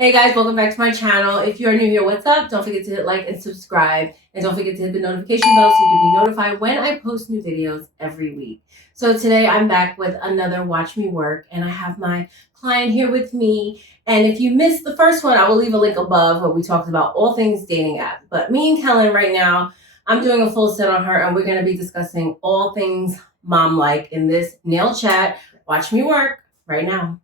Hey guys, welcome back to my channel. If you're new here, what's up? Don't forget to hit like and subscribe. And don't forget to hit the notification bell so you can be notified when I post new videos every week. So today I'm back with another Watch Me Work, and I have my client here with me. And if you missed the first one, I will leave a link above where we talked about all things dating apps. But me and Kellen right now, I'm doing a full set on her, and we're going to be discussing all things mom-like in this nail chat. Watch me work right now.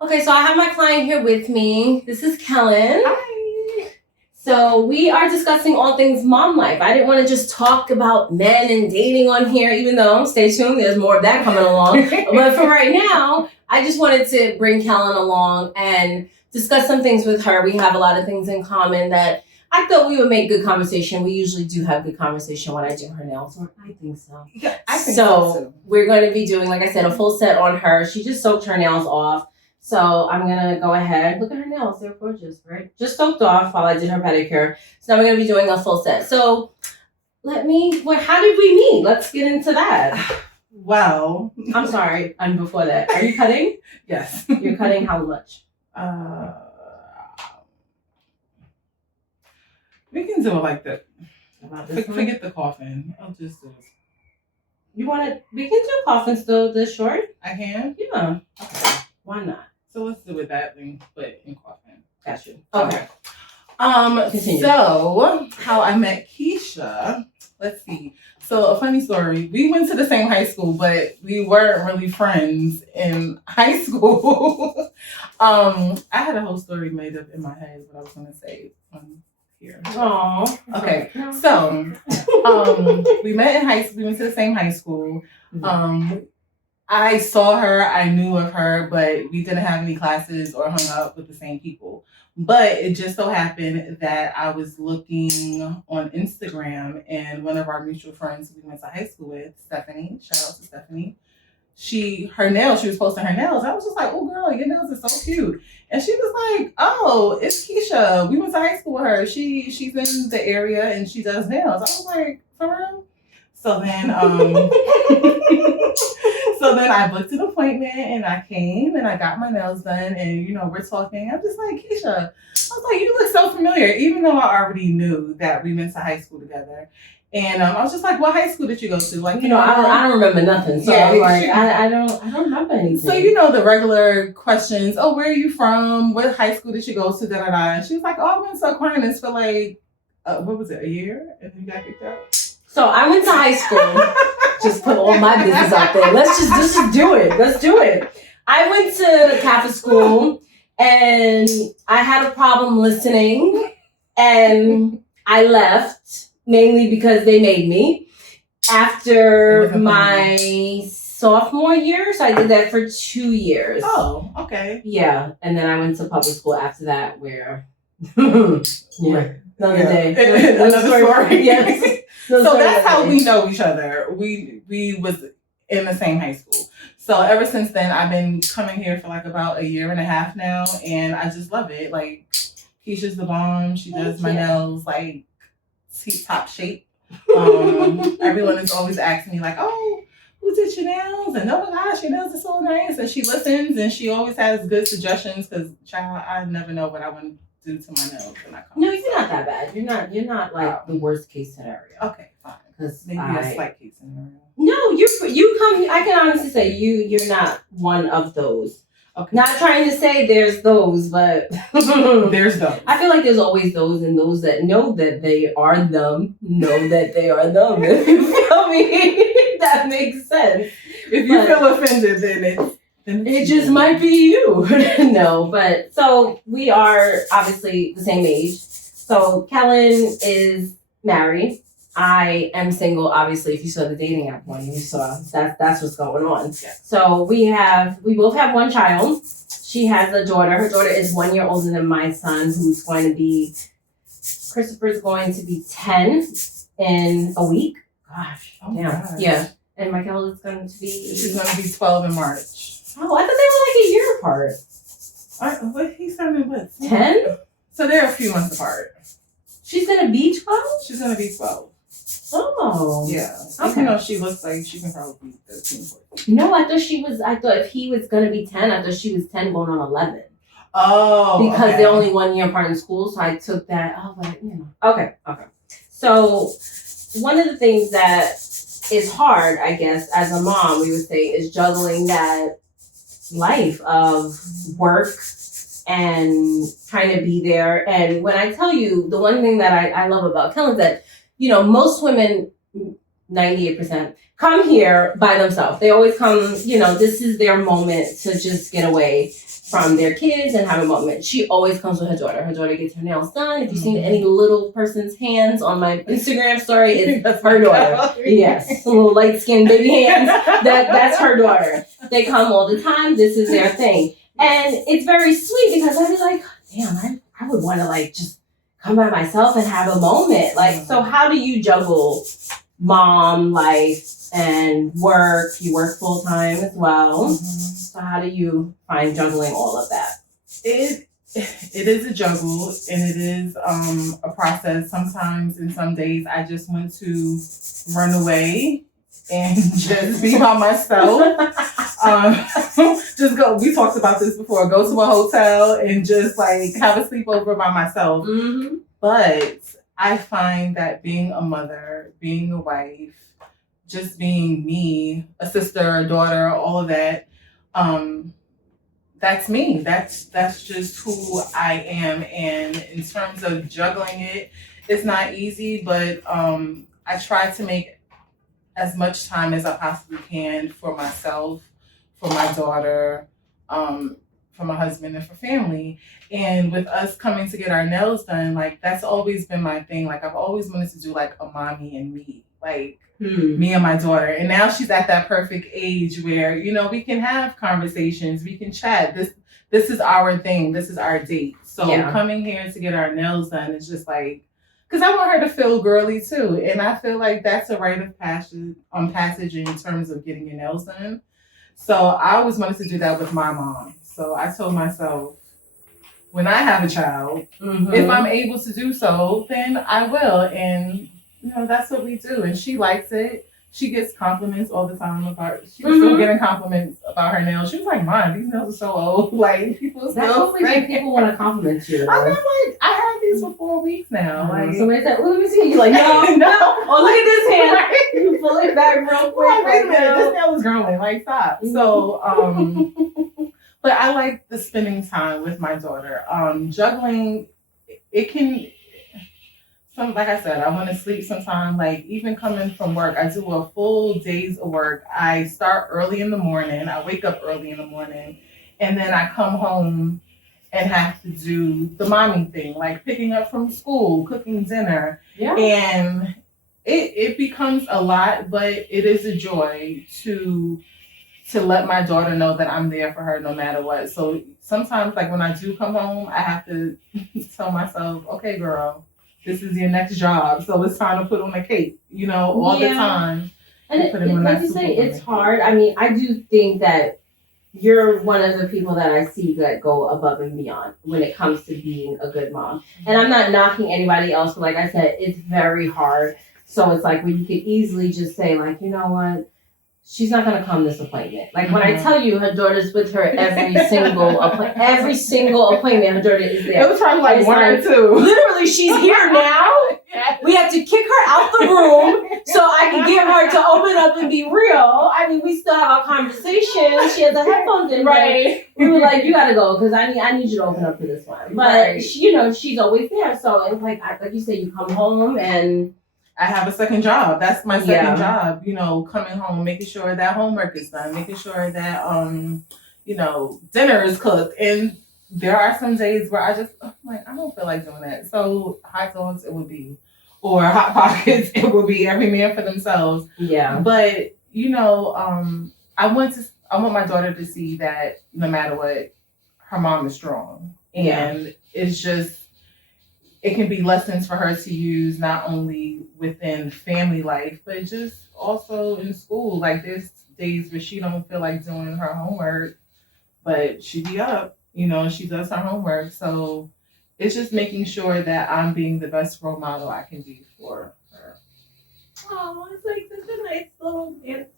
Okay, so I have my client here with me. This is Kellen. Hi. So we are discussing all things mom life. I didn't want to just talk about men and dating on here, even though, stay tuned, there's more of that coming along. But for right now, I just wanted to bring Kellen along and discuss some things with her. We have a lot of things in common that I thought we would make good conversation. We usually do have good conversation when I do her nails. I think so. Yeah, I think so too. We're going to be doing, like I said, a full set on her. She just soaked her nails off. So I'm going to go ahead. Look at her nails. They're gorgeous, right? Just soaked off while I did her pedicure. So now we're going to be doing a full set. So how did we meet? Let's get into that. Well, I'm sorry. And before that, are you cutting? Yes. You're cutting how much? We can do it like that. About this one? Forget the coffin. I'll just do it. We can do coffin still this short? I can? Yeah. Okay. Why not? So let's do it that thing, but in coffin. Got you. Okay. Continue. So how I met Keisha. Let's see. So a funny story. We went to the same high school, but we weren't really friends in high school. I had a whole story made up in my head what I was gonna say here. Aww. Okay. So we met in high school. We went to the same high school. I saw her, I knew of her, but we didn't have any classes or hung out with the same people. But it just so happened that I was looking on Instagram, and one of our mutual friends we went to high school with, Stephanie, shout out to Stephanie, she was posting her nails. I was just like, oh girl, your nails are so cute. And she was like, oh, it's Keisha. We went to high school with her. She's in the area and she does nails. I was like, for real? So then I booked an appointment and I came and I got my nails done, and we're talking. I'm just like, Keisha, I was like, you look so familiar, even though I already knew that we went to high school together. And I was just like, what high school did you go to? Like, I don't remember nothing. So yeah, I don't remember anything. So the regular questions. Oh, where are you from? What high school did you go to? Da da da. And she was like, oh, I went to Aquinas for like, what was it, a year? And then you got kicked out. So I went to high school. Just put all my business out there. Let's just do it. Let's do it. I went to Catholic school and I had a problem listening, and I left mainly because they made me after my sophomore year. So I did that for 2 years. Oh, okay. Yeah. And then I went to public school after that where, yeah. Another day. Another story. Yes. So that's how we know each other. We was in the same high school. So ever since then, I've been coming here for like about 1.5 years now, and I just love it. Like, Keisha's the bomb. She does my nails like top shape. Everyone is always asking me like, oh, who did your nails? And oh my gosh, your nails are so nice. And she listens, and she always has good suggestions because, child, I never know what I want to do to my nails when I come. No, you're not that bad. You're not like the worst case scenario. Okay, fine. Because maybe a slight case scenario. No, you come. I can honestly say you're not one of those. Okay. Not trying to say there's those, but there's those. I feel like there's always those, and those that know that they are them know that they are them. If you feel me, that makes sense. If you feel offended, then it just might be you. No, but so we are obviously the same age. So Kellen is married. I am single. Obviously, if you saw the dating app one, you saw that's what's going on. Yeah. So we both have one child. She has a daughter. Her daughter is 1 year older than my son, Christopher's going to be 10 in a week. Gosh, damn. Yeah. And Michael is going to be... She's going to be 12 in March. Oh, I thought they were like a year apart. He's turning what? 10? So they're a few months apart. She's gonna be 12? She's gonna be 12. Oh. Yeah. Okay. Even though she looks like she can probably be 13, 14. No, I thought if he was gonna be 10, I thought she was 10 going on 11. Oh. Because okay. they're only 1 year apart in school, so I took that. Oh, but Okay. So one of the things that is hard, I guess, as a mom, we would say, is juggling that life of work and trying to be there. And when I tell you, the one thing that I love about Kel is that, most women, 98%, come here by themselves. They always come, this is their moment to just get away from their kids and have a moment. She always comes with her daughter. Her daughter gets her nails done. If you've seen any little person's hands on my Instagram story, it's her daughter. Yes, little light-skinned baby hands. That's her daughter. They come all the time. This is their thing. And it's very sweet because I'd be like, damn, I would want to just come by myself and have a moment. So how do you juggle mom life and work? You work full time as well. So how do you find juggling all of that? It is a juggle, and it is a process. Sometimes in some days I just want to run away and just be by myself. Just go. We talked about this before. Go to a hotel and just have a sleepover by myself. Mm-hmm. But I find that being a mother, being a wife, just being me, a sister, a daughter, all of that, that's me. That's just who I am. And in terms of juggling it, it's not easy, but I try to make as much time as I possibly can for myself, for my daughter, for my husband, and for family. And with us coming to get our nails done, that's always been my thing. I've always wanted to do a mommy and me, me and my daughter. And now she's at that perfect age where, we can have conversations, we can chat. This is our thing. This is our date. So coming here to get our nails done is just because I want her to feel girly too. And I feel like that's a rite of passage in terms of getting your nails done. So I always wanted to do that with my mom. So I told myself, when I have a child, if I'm able to do so, then I will. And, that's what we do. And she likes it. She gets compliments all the time about it. She's still getting compliments about her nails. She was like, Mom, these nails are so old. People still say people want to compliment you. I'm I had these for 4 weeks now. Somebody said, well, let me see. You're like, no. Oh, look at this hand. You pull it back real quick. Wait a minute. This nail is growing. Stop. So, but I like the spending time with my daughter. Juggling, it can... like I said, I want to sleep sometime. Even coming from work, I do a full days of work. I start early in the morning. I wake up early in the morning, and then I come home and have to do the mommy thing, picking up from school, cooking dinner. Yeah. And it becomes a lot, but it is a joy to let my daughter know that I'm there for her no matter what. So sometimes, when I do come home, I have to tell myself, okay, girl, this is your next job, so it's time to put on a cape, all the time. And like you say, it's hard. I mean, I do think that you're one of the people that I see that go above and beyond when it comes to being a good mom. And I'm not knocking anybody else, but like I said, it's very hard. So it's where you could easily just say, you know what? She's not gonna come this appointment. When I tell you, her daughter's with her every single appointment, her daughter is there. It was probably one or two. Literally, she's here now. Yes. We had to kick her out the room so I could get her to open up and be real. I mean, we still have our conversation. She has the headphones in, right? We were like, you gotta go because I need you to open up for this one. But she's always there. So it's like you said, you come home and I have a second job. That's my second job, coming home, making sure that homework is done, making sure that, dinner is cooked. And there are some days where I don't feel like doing that. So hot dogs, it would be, or Hot Pockets, it would be every man for themselves. Yeah. But, I want my daughter to see that no matter what, her mom is strong. And it's just, it can be lessons for her to use not only within family life, but just also in school. There's days where she don't feel like doing her homework, but she be up. She does her homework. So it's just making sure that I'm being the best role model I can be for her. Oh, it's like such a nice little answer.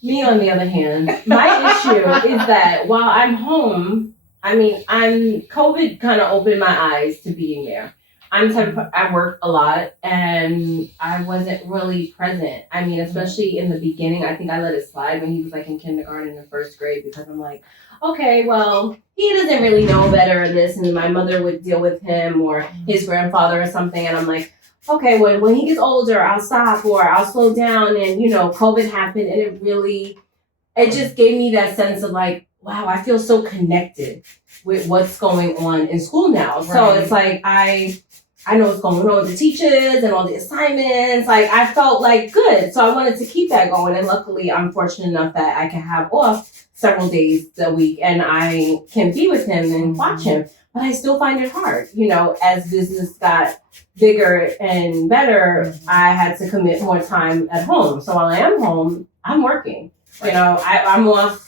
Me, on the other hand, my issue is that while I'm home, COVID kind of opened my eyes to being there. I work a lot and I wasn't really present. Especially in the beginning, I think I let it slide when he was like in kindergarten and first grade because I'm like, okay, well, he doesn't really know better in this. And my mother would deal with him or his grandfather or something. And I'm like, okay, when he gets older, I'll stop or I'll slow down. And, COVID happened and it just gave me that sense of like, wow, I feel so connected with what's going on in school now. Right. So it's like, I know what's going on with the teachers and all the assignments. Like, I felt like good. So I wanted to keep that going. And luckily, I'm fortunate enough that I can have off several days a week and I can be with him and watch him. But I still find it hard. As business got bigger and better, I had to commit more time at home. So while I am home, I'm working. Right. I'm off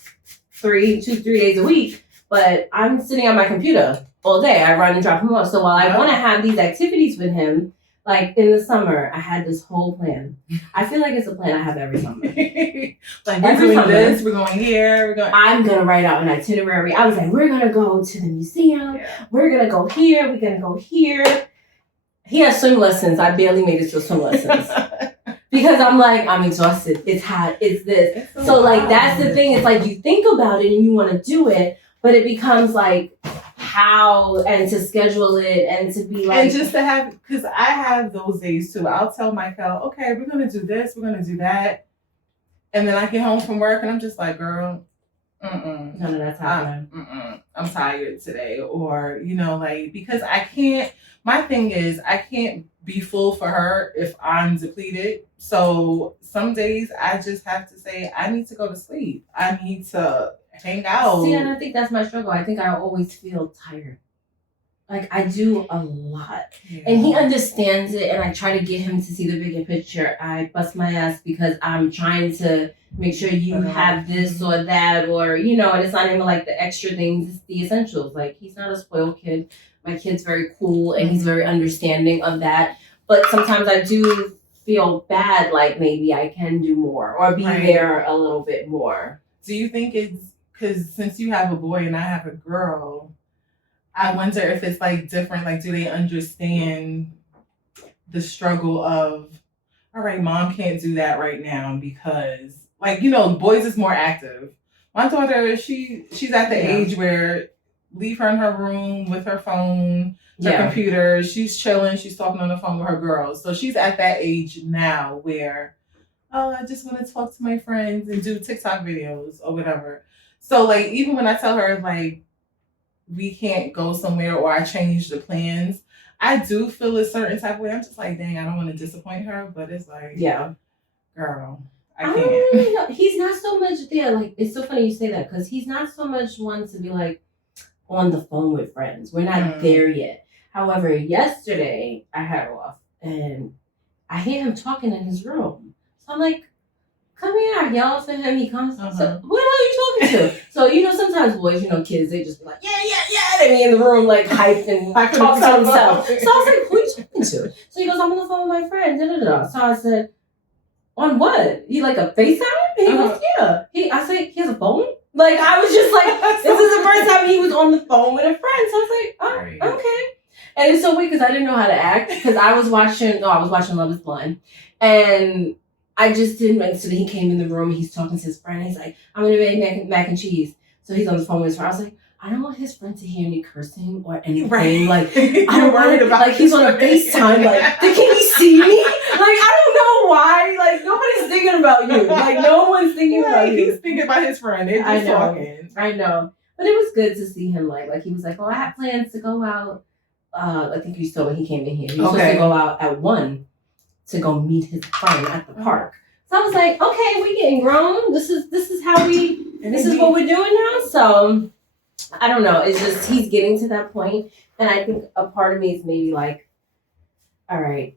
3 days a week, but I'm sitting on my computer all day. I run and drop him off. So while I want to have these activities with him, like in the summer, I had this whole plan. I feel like it's a plan I have every summer. Like we're doing this, we're going here, I'm gonna write out an itinerary. I was like, we're gonna go to the museum. Yeah. We're gonna go here. We're gonna go here. He has swim lessons. I barely made it to swim lessons. Because I'm like, I'm exhausted. It's hot. It's this. So like, that's the thing. It's like you think about it and you want to do it, but it becomes like how and to schedule it and to be like. And just to have, because I have those days too. I'll tell Michael, okay, we're going to do this. We're going to do that. And then I get home from work and I'm just like, girl, none of that's happening. I'm tired today. Or, because I can't, my thing is I can't be full for her if I'm depleted. So some days I just have to say, I need to go to sleep. I need to hang out. See, and I think that's my struggle. I think I always feel tired. Like I do a lot. Yeah. And he understands it and I try to get him to see the bigger picture. I bust my ass because I'm trying to make sure you have this or that or, and it's not even like the extra things, it's the essentials. Like he's not a spoiled kid. My kid's very cool and he's very understanding of that. But sometimes I do feel bad, like maybe I can do more or be there a little bit more. Do you think it's because since you have a boy and I have a girl, I wonder if it's like different, like do they understand the struggle of, all right, mom can't do that right now because like, boys is more active. My daughter, she's at the age where leave her in her room with her phone, her computer. She's chilling. She's talking on the phone with her girls. So she's at that age now where, I just want to talk to my friends and do TikTok videos or whatever. So like, even when I tell her like, we can't go somewhere or I change the plans, I do feel a certain type of way. I'm just like, dang, I don't want to disappoint her. But it's like, girl, I can't. He's not so much there. Like, it's so funny you say that because he's not so much one to be like, on the phone with friends. We're not there yet. However, yesterday I had off and I hear him talking in his room. So I'm like, come here. I yell for him. He comes. So, who the hell are you talking to? So, sometimes boys, kids, they just be like, yeah. They be in the room like hyped and talking to himself. So I was like, who are you talking to? So he goes, I'm on the phone with my friend. So I said, on what? You like a FaceTime? And he goes, yeah. I said, he has a phone? Like, I was just like, this is the first time he was on the phone with a friend. So I was like, oh, okay. And it's so weird because I didn't know how to act because I was watching Love is Blind. And I just didn't. So then he came in the room. He's talking to his friend. He's like, I'm going to make mac and cheese. So he's on the phone with his friend. I was like, I don't want his friend to hear any cursing or anything. Right. Like, I'm worried about like he's on a FaceTime. Like, can he see me? Like, I don't know why. Like, nobody's thinking about you. Like, no one's thinking about you. He's thinking about his friend. They're just talking. I know. But it was good to see him. Like he was like, I have plans to go out. I think you saw when he came in here. He was supposed to go out at 1 to go meet his friend at the park. So I was like, okay, we getting grown. This is what we're doing now. So I don't know. It's just he's getting to that point, and I think a part of me is maybe like, all right,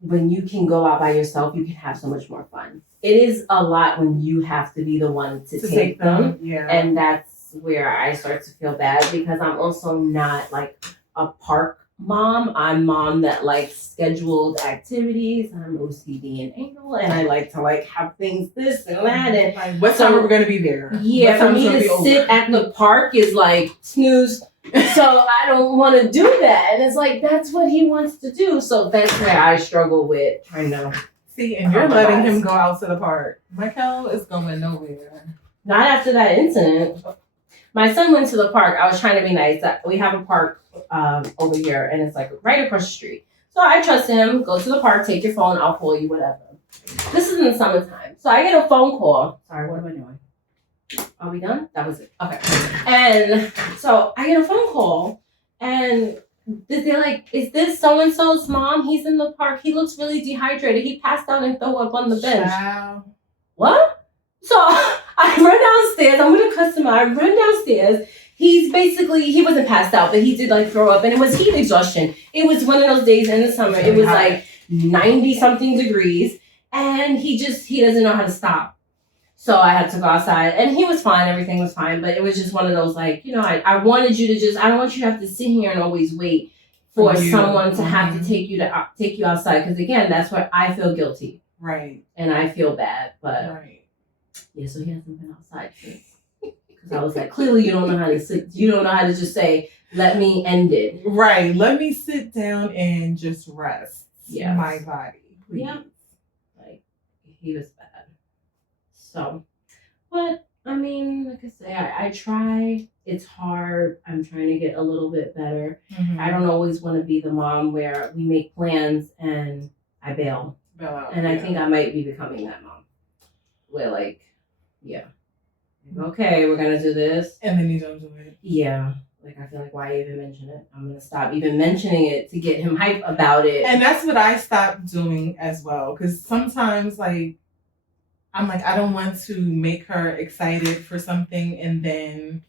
when you can go out by yourself, you can have so much more fun. It is a lot when you have to be the one to take them, and that's that's where I start to feel bad because I'm also not like a park mom. I'm mom that like scheduled activities. I'm OCD and anal, and I like to like have things this and that. And like, what time are we gonna be there? Yeah, for me to sit at the park is like snooze. So I don't want to do that, and it's like that's what he wants to do. So that's where I struggle with trying to see. And you're letting him go out to the park. Michael is going nowhere. Not after that incident. My son went to the park. I was trying to be nice. We have a park over here, and it's like right across the street. So I trust him. Go to the park, take your phone, I'll call you, whatever. This is in the summertime. So I get a phone call. Sorry, what am I doing? Are we done? That was it. Okay. And so I get a phone call, and they're like, is this so-and-so's mom? He's in the park. He looks really dehydrated. He passed out and threw up on the bench. Wow. What? So I run downstairs. I'm with a customer. I run downstairs. He wasn't passed out, but he did like throw up, and it was heat exhaustion. It was one of those days in the summer. It was like 90 something degrees, and he doesn't know how to stop. So I had to go outside, and he was fine. Everything was fine, but it was just one of those like, I wanted you to I don't want you to have to sit here and always wait for someone to have to take you outside, because again, that's where I feel guilty, right, and I feel bad, but right. Yeah, so he hasn't been outside since. Because I was like, clearly you don't know how to sit. You don't know how to just say, let me end it. Right. Let me sit down and just rest my body. Please. Yeah. Like, he was bad. So, but, I mean, like I say, I try. It's hard. I'm trying to get a little bit better. Mm-hmm. I don't always want to be the mom where we make plans and I bail out. And I think I might be becoming that mom. Where, like, okay, we're gonna do this, and then you don't do it. Yeah, like I feel like why even mention it? I'm gonna stop even mentioning it to get him hype about it. And that's what I stopped doing as well, because sometimes like I'm like I don't want to make her excited for something, and then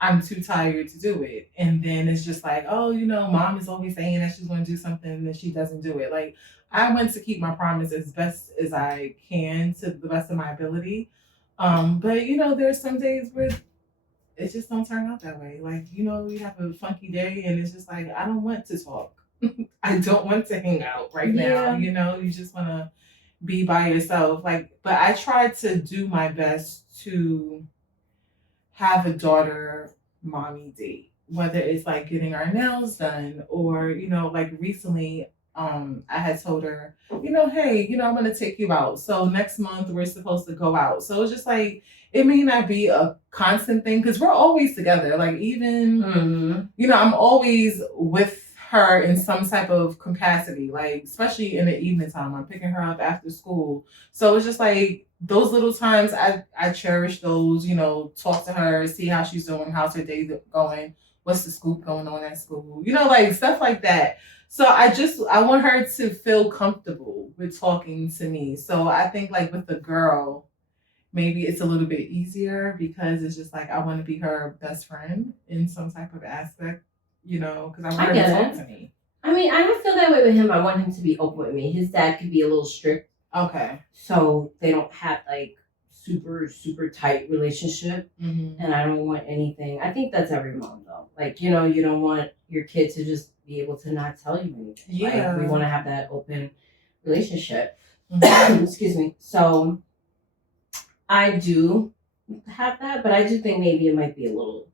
I'm too tired to do it, and then it's just like, oh, mom is always saying that she's going to do something, and then she doesn't do it. Like I want to keep my promise as best as I can to the best of my ability. But there's some days where it just don't turn out that way. Like, you have a funky day and it's just like, I don't want to talk. I don't want to hang out right now. You just want to be by yourself. Like, but I try to do my best to have a daughter mommy date, whether it's like getting our nails done or, like recently, I had told her, hey, I'm going to take you out. So next month we're supposed to go out. So it's just like, it may not be a constant thing because we're always together. Like even, I'm always with her in some type of capacity, like especially in the evening time. I'm picking her up after school. So it's just like those little times I cherish those, talk to her, see how she's doing, how's her day going, what's the scoop going on at school, like stuff like that. So I want her to feel comfortable with talking to me. So I think like with the girl, maybe it's a little bit easier because it's just like I want to be her best friend in some type of aspect, because I want her to talk to me. I mean, I don't feel that way with him. I want him to be open with me. His dad could be a little strict. Okay. So they don't have like super, super tight relationship. Mm-hmm. And I don't want anything. I think that's every mom though. Like, you don't want your kid to just be able to not tell you anything. Yeah. Like, we want to have that open relationship. Mm-hmm. Excuse me. So I do have that, but I do think maybe it might be a little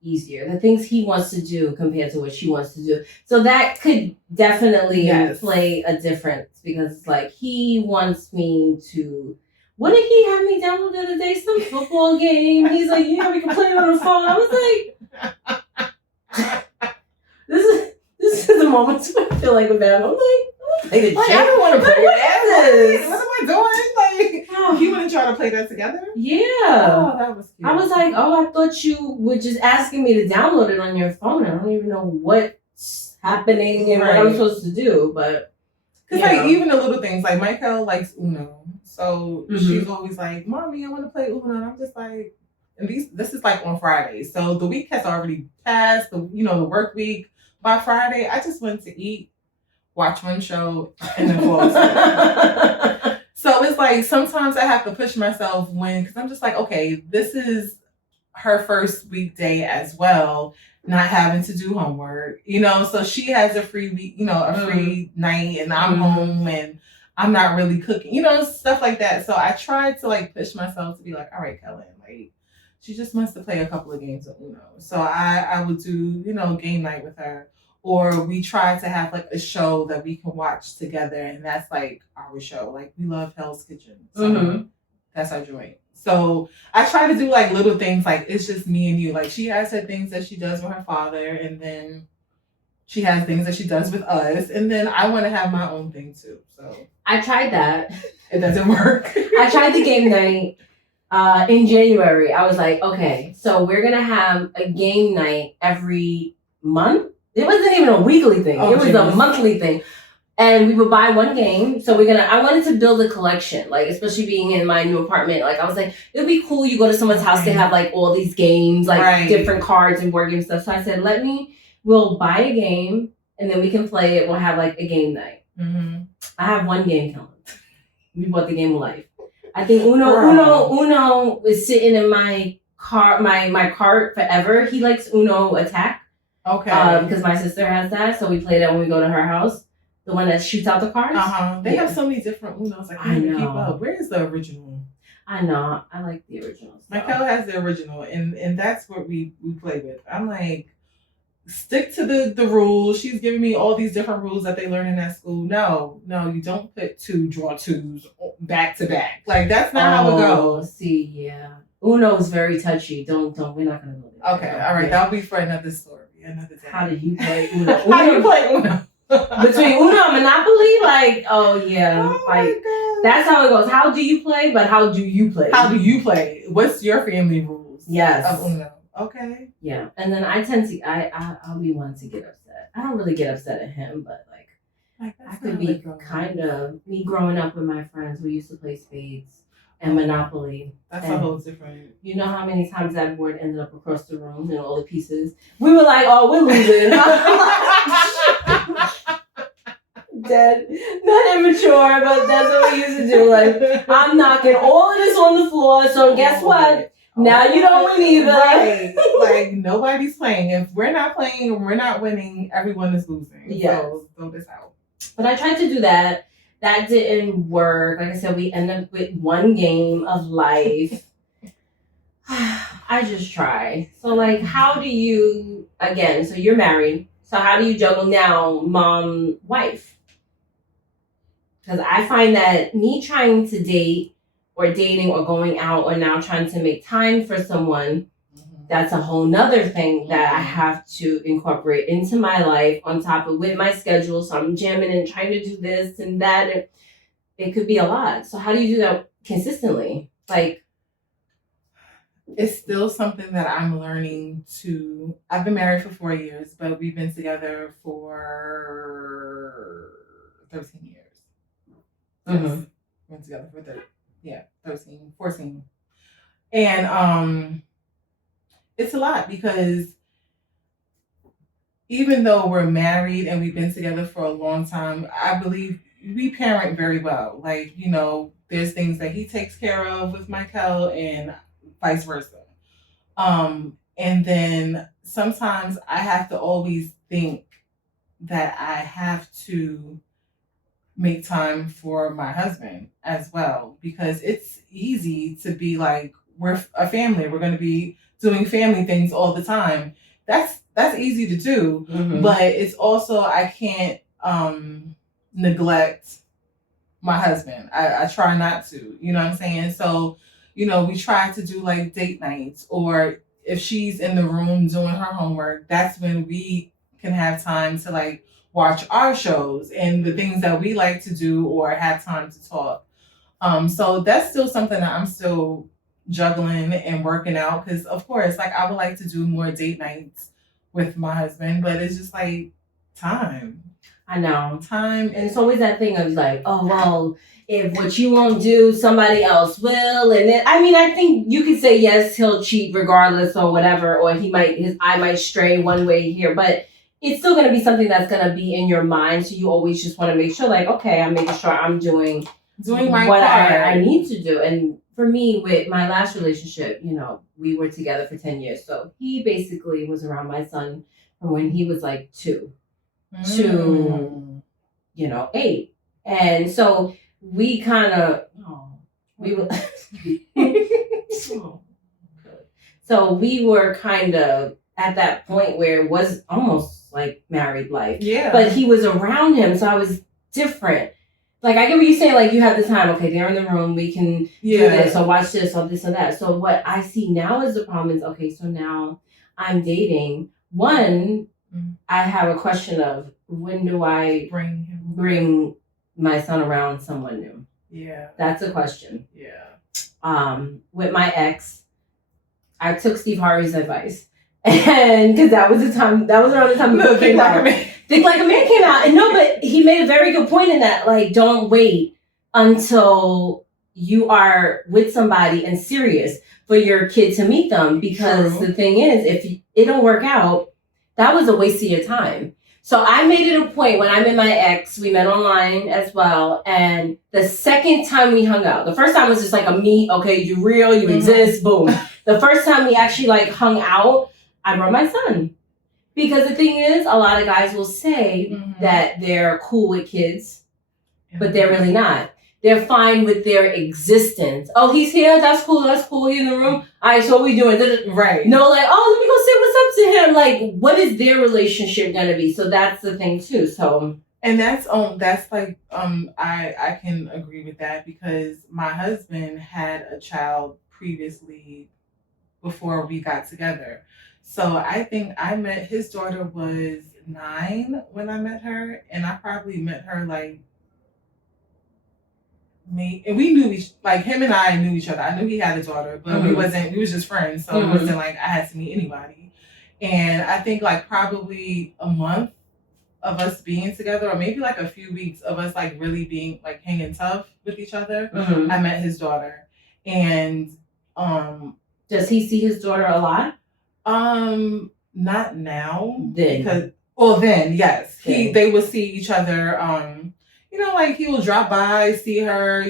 easier. The things he wants to do compared to what she wants to do. So that could definitely play a difference because it's like he wants me to. What did he have me download the other day? Some football game. He's like, yeah, we can play it on the phone. I was like, this is the moment where I feel like a bad. I'm like, I don't want to play that. What am I doing? Like, you want to try to play that together? Yeah. Oh, that was cute. I was like, I thought you were just asking me to download it on your phone. I don't even know what's happening and what I'm supposed to do, but. Because like even the little things, like Michael likes Uno. So she's always like, Mommy, I want to play Uno. And I'm just like, and this is like on Friday. So the week has already passed, the work week. By Friday, I just went to eat, watch one show, and then fall asleep. So it's like sometimes I have to push myself because I'm just like, okay, this is her first weekday as well, not having to do homework, so she has a free week, a free night, and I'm home and I'm not really cooking, stuff like that. So I tried to like push myself to be like, all right, Kellen, like she just wants to play a couple of games of Uno. So I would do, game night with her. Or we try to have like a show that we can watch together, and that's like our show. Like we love Hell's Kitchen. So that's our joint. So I try to do like little things, like it's just me and you. Like she has her things that she does with her father, and then she has things that she does with us, and then I want to have my own thing too. So I tried that. It doesn't work. I tried the game night in January. I was like, okay, so we're gonna have a game night every month. It wasn't even a weekly thing. It was a monthly thing. And we would buy one game. So I wanted to build a collection, like, especially being in my new apartment. Like, I was like, it'd be cool. You go to someone's house, they have like all these games, like different cards and board game stuff. So I said, we'll buy a game and then we can play it. We'll have like a game night. I have one game, Kellen. We bought the game of life. I think Uno is sitting in my car, my cart forever. He likes Uno Attack. Okay. Because my sister has that, so we play that when we go to her house. The one that shoots out the cards. They have so many different Unos. I can't even keep up. Where is the original? I know. I like the original. Michael has the original, and that's what we play with. I'm like, stick to the rules. She's giving me all these different rules that they learn in that school. No, you don't put draw twos back to back. Like that's not how it goes. See, yeah. Uno is very touchy. Don't. We're not gonna go there. Okay, all right. That'll be for another story. Another day. How do you play Uno? How do you play Uno? Between Uno and Monopoly, like, oh yeah, like that's how it goes. How do you play? But how do you play? How do you play? What's your family rules? Yes. Of Uno. Okay. Yeah, and then I tend to I'll be one to get upset. I don't really get upset at him, but like I could be kind of me growing up with my friends. We used to play spades and Monopoly. That's a whole different. You know how many times that board ended up across the room and all the pieces? We were like, oh, we're losing. Dead. Not immature, but that's what we used to do. Like, I'm knocking all of this on the floor, so guess what? Now you don't win either. Right. Like, nobody's playing. If we're not playing and we're not winning, everyone is losing. Yes. So, throw this out. But I tried to do that. That didn't work. Like I said, we ended up with one game of life. I just try. So, like, how do you, again, so you're married. So how do you juggle now mom, wife? Because I find that me trying to date or dating or going out or now trying to make time for someone, that's a whole nother thing that I have to incorporate into my life on top of with my schedule. So I'm jamming and trying to do this and that. And it could be a lot. So how do you do that consistently? Like, it's still something that I'm learning to. I've been married for 4 years, but we've been together for 13 years. Yes. Been together for 13, 14. And it's a lot because even though we're married and we've been together for a long time, I believe we parent very well. Like, there's things that he takes care of with Michael and vice versa. And then sometimes I have to always think that I have to make time for my husband as well, because it's easy to be like, we're a family, we're going to be doing family things all the time. That's easy to do, but it's also, I can't neglect my husband. I try not to, you know what I'm saying? So, we try to do like date nights, or if she's in the room doing her homework, that's when we can have time to like watch our shows and the things that we like to do or have time to talk. So that's still something that I'm still juggling and working out, because of course, like, I would like to do more date nights with my husband, but it's just like time. I know. Time. And it's always that thing of like, oh, well, if what you won't do, somebody else will. And then, I think you could say, yes, he'll cheat regardless or whatever, or his eye might stray one way here, but it's still going to be something that's going to be in your mind. So you always just want to make sure, like, okay, I'm making sure I'm doing my what part. I need to do. And for me, with my last relationship, we were together for 10 years. So he basically was around my son from when he was like 2 to, 8. And so we kind of, we were, so we were kind of at that point where it was almost like married life. Yeah. But he was around him, so I was different. Like, I get what you're saying, like, you have the time, okay, they're in the room, we can do this, or watch this, or this, or that. So what I see now is the problem is, okay, so now I'm dating. One, I have a question of, when do I bring my son around someone new? Yeah. That's a question. Yeah. With my ex, I took Steve Harvey's advice. And because that was around the time Think Like a Man. Think Like a Man came out. And no, but he made a very good point in that, like, don't wait until you are with somebody and serious for your kid to meet them. Because the thing is, if it don't work out, that was a waste of your time. So I made it a point when I met my ex, we met online as well. And the second time we hung out, the first time was just like a meet. Okay, you real, you exist, boom. The first time we actually like hung out, I brought my son. Because the thing is, a lot of guys will say that they're cool with kids, but they're really not. They're fine with their existence. Oh, he's here. That's cool. He's in the room. All right, so what we doing? Right. No, like, oh, let me go say what's up to him. Like, what is their relationship gonna be? So that's the thing too. So, and that's like I can agree with that, because my husband had a child previously before we got together. So I think his daughter was 9 when I met her, and I probably met her like me, and we knew him and I knew each other. I knew he had a daughter, but we was just friends, so it wasn't like I had to meet anybody. And I think like probably a month of us being together, or maybe like a few weeks of us like really being like hanging tough with each other, I met his daughter. And does he see his daughter a lot? Not now. Then. Then yes, they would see each other. Like he will drop by, see her.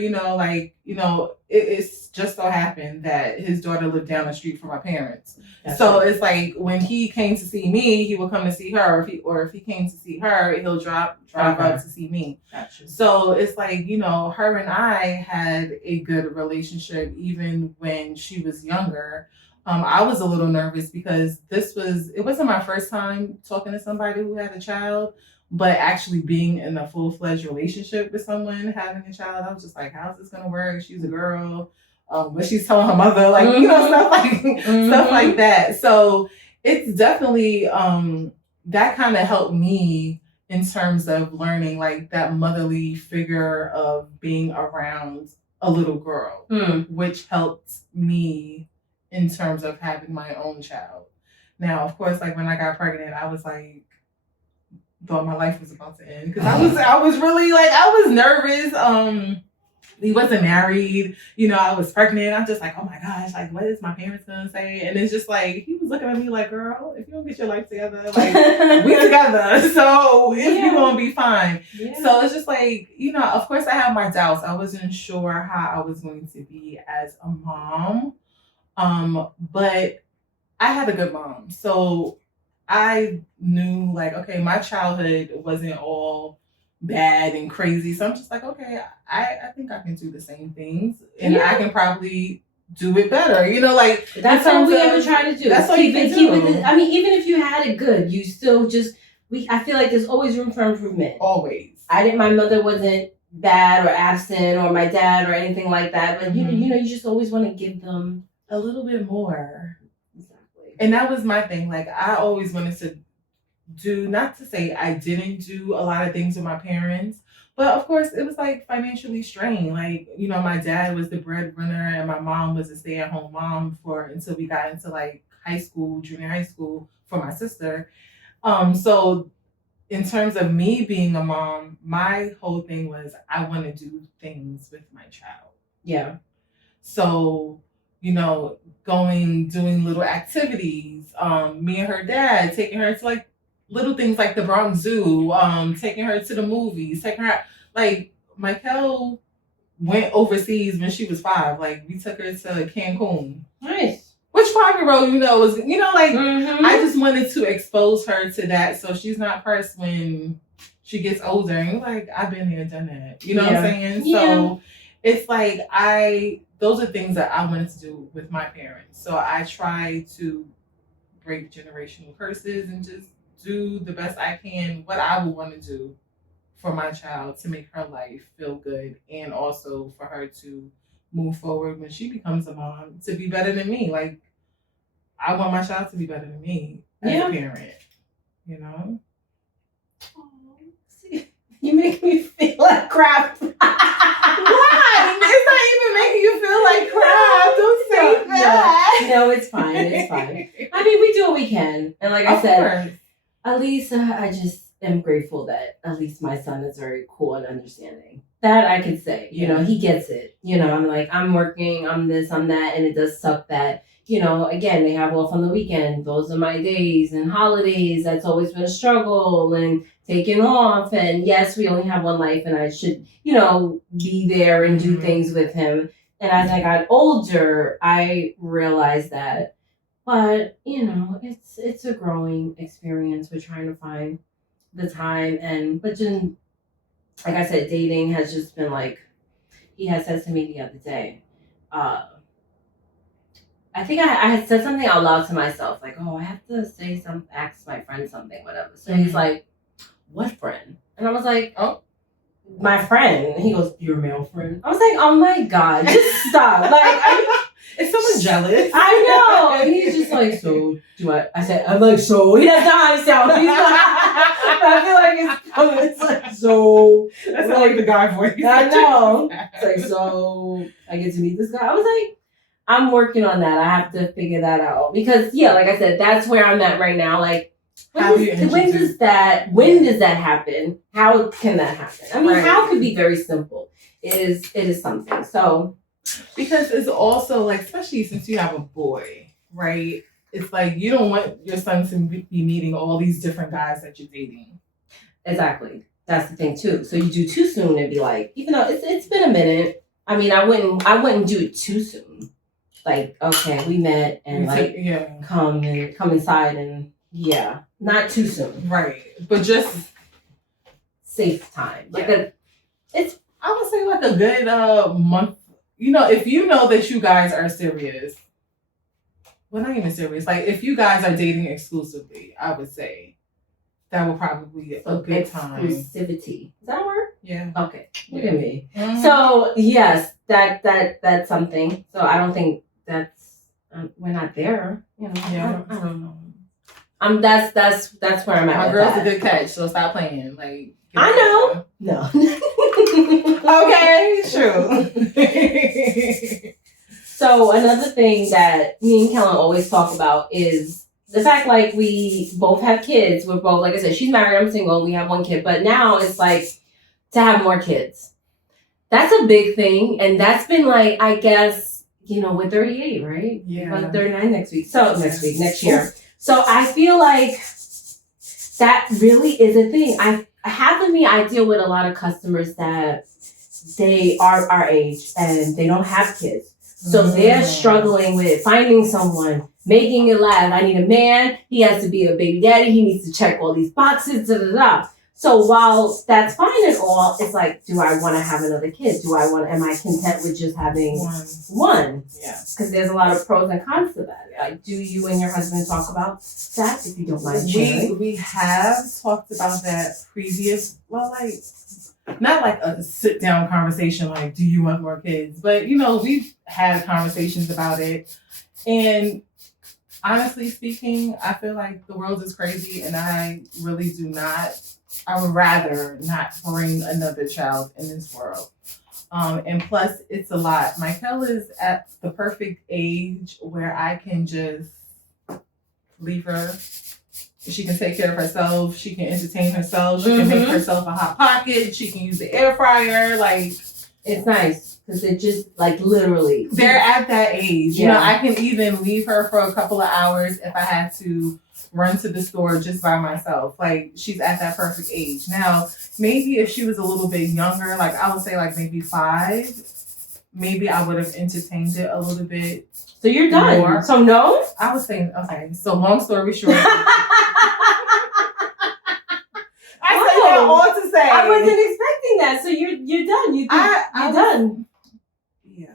It's just so happened that his daughter lived down the street from my parents. So it's like when he came to see me, he would come to see her. If he came to see her, he'll drive up to see me. Gotcha. So it's like, her and I had a good relationship even when she was younger. I was a little nervous because it wasn't my first time talking to somebody who had a child, but actually being in a full-fledged relationship with someone having a child, I was just like, how's this gonna work? She's a girl, but she's telling her mother, like, stuff like that. So it's definitely that kind of helped me in terms of learning like that motherly figure of being around a little girl, which helped me in terms of having my own child. Now, of course, like when I got pregnant, I was like, thought my life was about to end, because I was really like, I was nervous. He wasn't married, I was pregnant. I'm just like, oh my gosh, like what is my parents gonna say? And it's just like, he was looking at me like, girl, if you don't get your life together, like we together, so you're gonna be fine. So it's just like, of course I have my doubts. I wasn't sure how I was going to be as a mom. But I had a good mom. So I knew like, okay, my childhood wasn't all bad and crazy. So I'm just like, okay, I think I can do the same things, and I can probably do it better. Like that's all we ever try to do. That's what you can do. I mean, even if you had it good, you still I feel like there's always room for improvement. Always. My mother wasn't bad or absent, or my dad or anything like that. But you just always want to give them a little bit more. Exactly. And that was my thing. Like I always wanted to do, not to say I didn't do a lot of things with my parents, but of course it was like financially strained. Like, my dad was the breadwinner and my mom was a stay-at-home mom until we got into like junior high school for my sister. So in terms of me being a mom, my whole thing was I want to do things with my child. Yeah. So doing little activities, me and her dad, taking her to like little things like the Bronx Zoo, taking her to the movies, taking her, like Michael went overseas when she was 5. Like, we took her to Cancun. Nice. Which 5-year-old, was, like, Mm-hmm. I just wanted to expose her to that so she's not pressed when she gets older. And like, I've been there, done that. You know what I'm saying? Yeah. So it's like, those are things that I wanted to do with my parents. So I try to break generational curses and just do the best I can, what I would want to do for my child to make her life feel good, and also for her to move forward when she becomes a mom to be better than me. Like, I want my child to be better than me as a parent, See, you make me feel like crap. Why? It's not even making you feel like crap. Don't say that. No, it's fine. It's fine. I mean, we do what we can. And like I said, at least I just am grateful that at least my son is very cool and understanding. That I could say. He gets it. I'm like, I'm working, I'm this, I'm that. And it does suck that, again, they have off on the weekend. Those are my days and holidays. That's always been a struggle. And taking off, and yes, we only have one life, and I should, be there and do things with him. And as I got older, I realized that. But it's a growing experience. We're trying to find the time, but then, like I said, dating has just been like, he had said to me the other day. I think I had said something out loud to myself, like, "Oh, I have to ask my friend something, whatever." So he's like, "What friend?" And I was like, "Oh, my friend." And he goes, "Your male friend?" I was like, "Oh my God, just stop!" Like, is someone jealous? I know. And he's just like, "So do I?" I'm like, "So." He doesn't know how he sounds. He's like, I feel like it's like, "So." That's like the guy voice. I know. It's like, "So I get to meet this guy." I was like, I'm working on that. I have to figure that out because, like I said, that's where I'm at right now. Like, when does that happen? How can that happen? I mean, how could be very simple. It is something. So, because it's also like, especially since you have a boy, right? It's like you don't want your son to be meeting all these different guys that you're dating. Exactly. That's the thing too. So you do too soon and be like, even though it's been a minute. I mean, I wouldn't do it too soon. Like, okay, we met and come inside and not too soon. Right. But just safe time. Like I would say like a good month. If you know that you guys are serious. Well, not even serious. Like, if you guys are dating exclusively, I would say that would probably be a good time. Exclusivity. Is that a word? Yeah. Okay. Look at me. Mm-hmm. So yes, that's something. So I don't think that's we're not there. Yeah. I don't know. That's where I'm at. My girl's a good catch, so stop playing. Like, I know. No. Okay, true. So another thing that me and Kellen always talk about is the fact, like, we both have kids. We're both, like I said, she's married, I'm single, we have one kid. But now it's like to have more kids. That's a big thing. And that's been like, I guess, we're 38, right? Yeah. About 39 next week. So next year. So I feel like that really is a thing. I deal with a lot of customers that they are our age and they don't have kids. So they're struggling with finding someone, making it last. I need a man. He has to be a baby daddy. He needs to check all these boxes. Da, da, da. So while that's fine and all, it's like, do I want to have another kid? Am I content with just having one? Yeah. Because there's a lot of pros and cons to that. Like, do you and your husband talk about that, if you don't mind sharing? We have talked about that not like a sit down conversation, like, do you want more kids? But, we've had conversations about it. And honestly speaking, I feel like the world is crazy and I really I would rather not bring another child in this world. And plus, it's a lot. Michael is at the perfect age where I can just leave her. She can take care of herself. She can entertain herself. She can make herself a hot pocket. She can use the air fryer. Like, it's nice because it just, like, literally. They're at that age. I can even leave her for a couple of hours if I had to run to the store just by myself. Like, she's at that perfect age. Now, maybe if she was a little bit younger, like I would say like maybe 5, maybe I would have entertained it a little bit. So you're done. More. So no? I was saying, okay, so long story short. I said that all to say. I wasn't expecting that. So you're done. You're done. Yeah.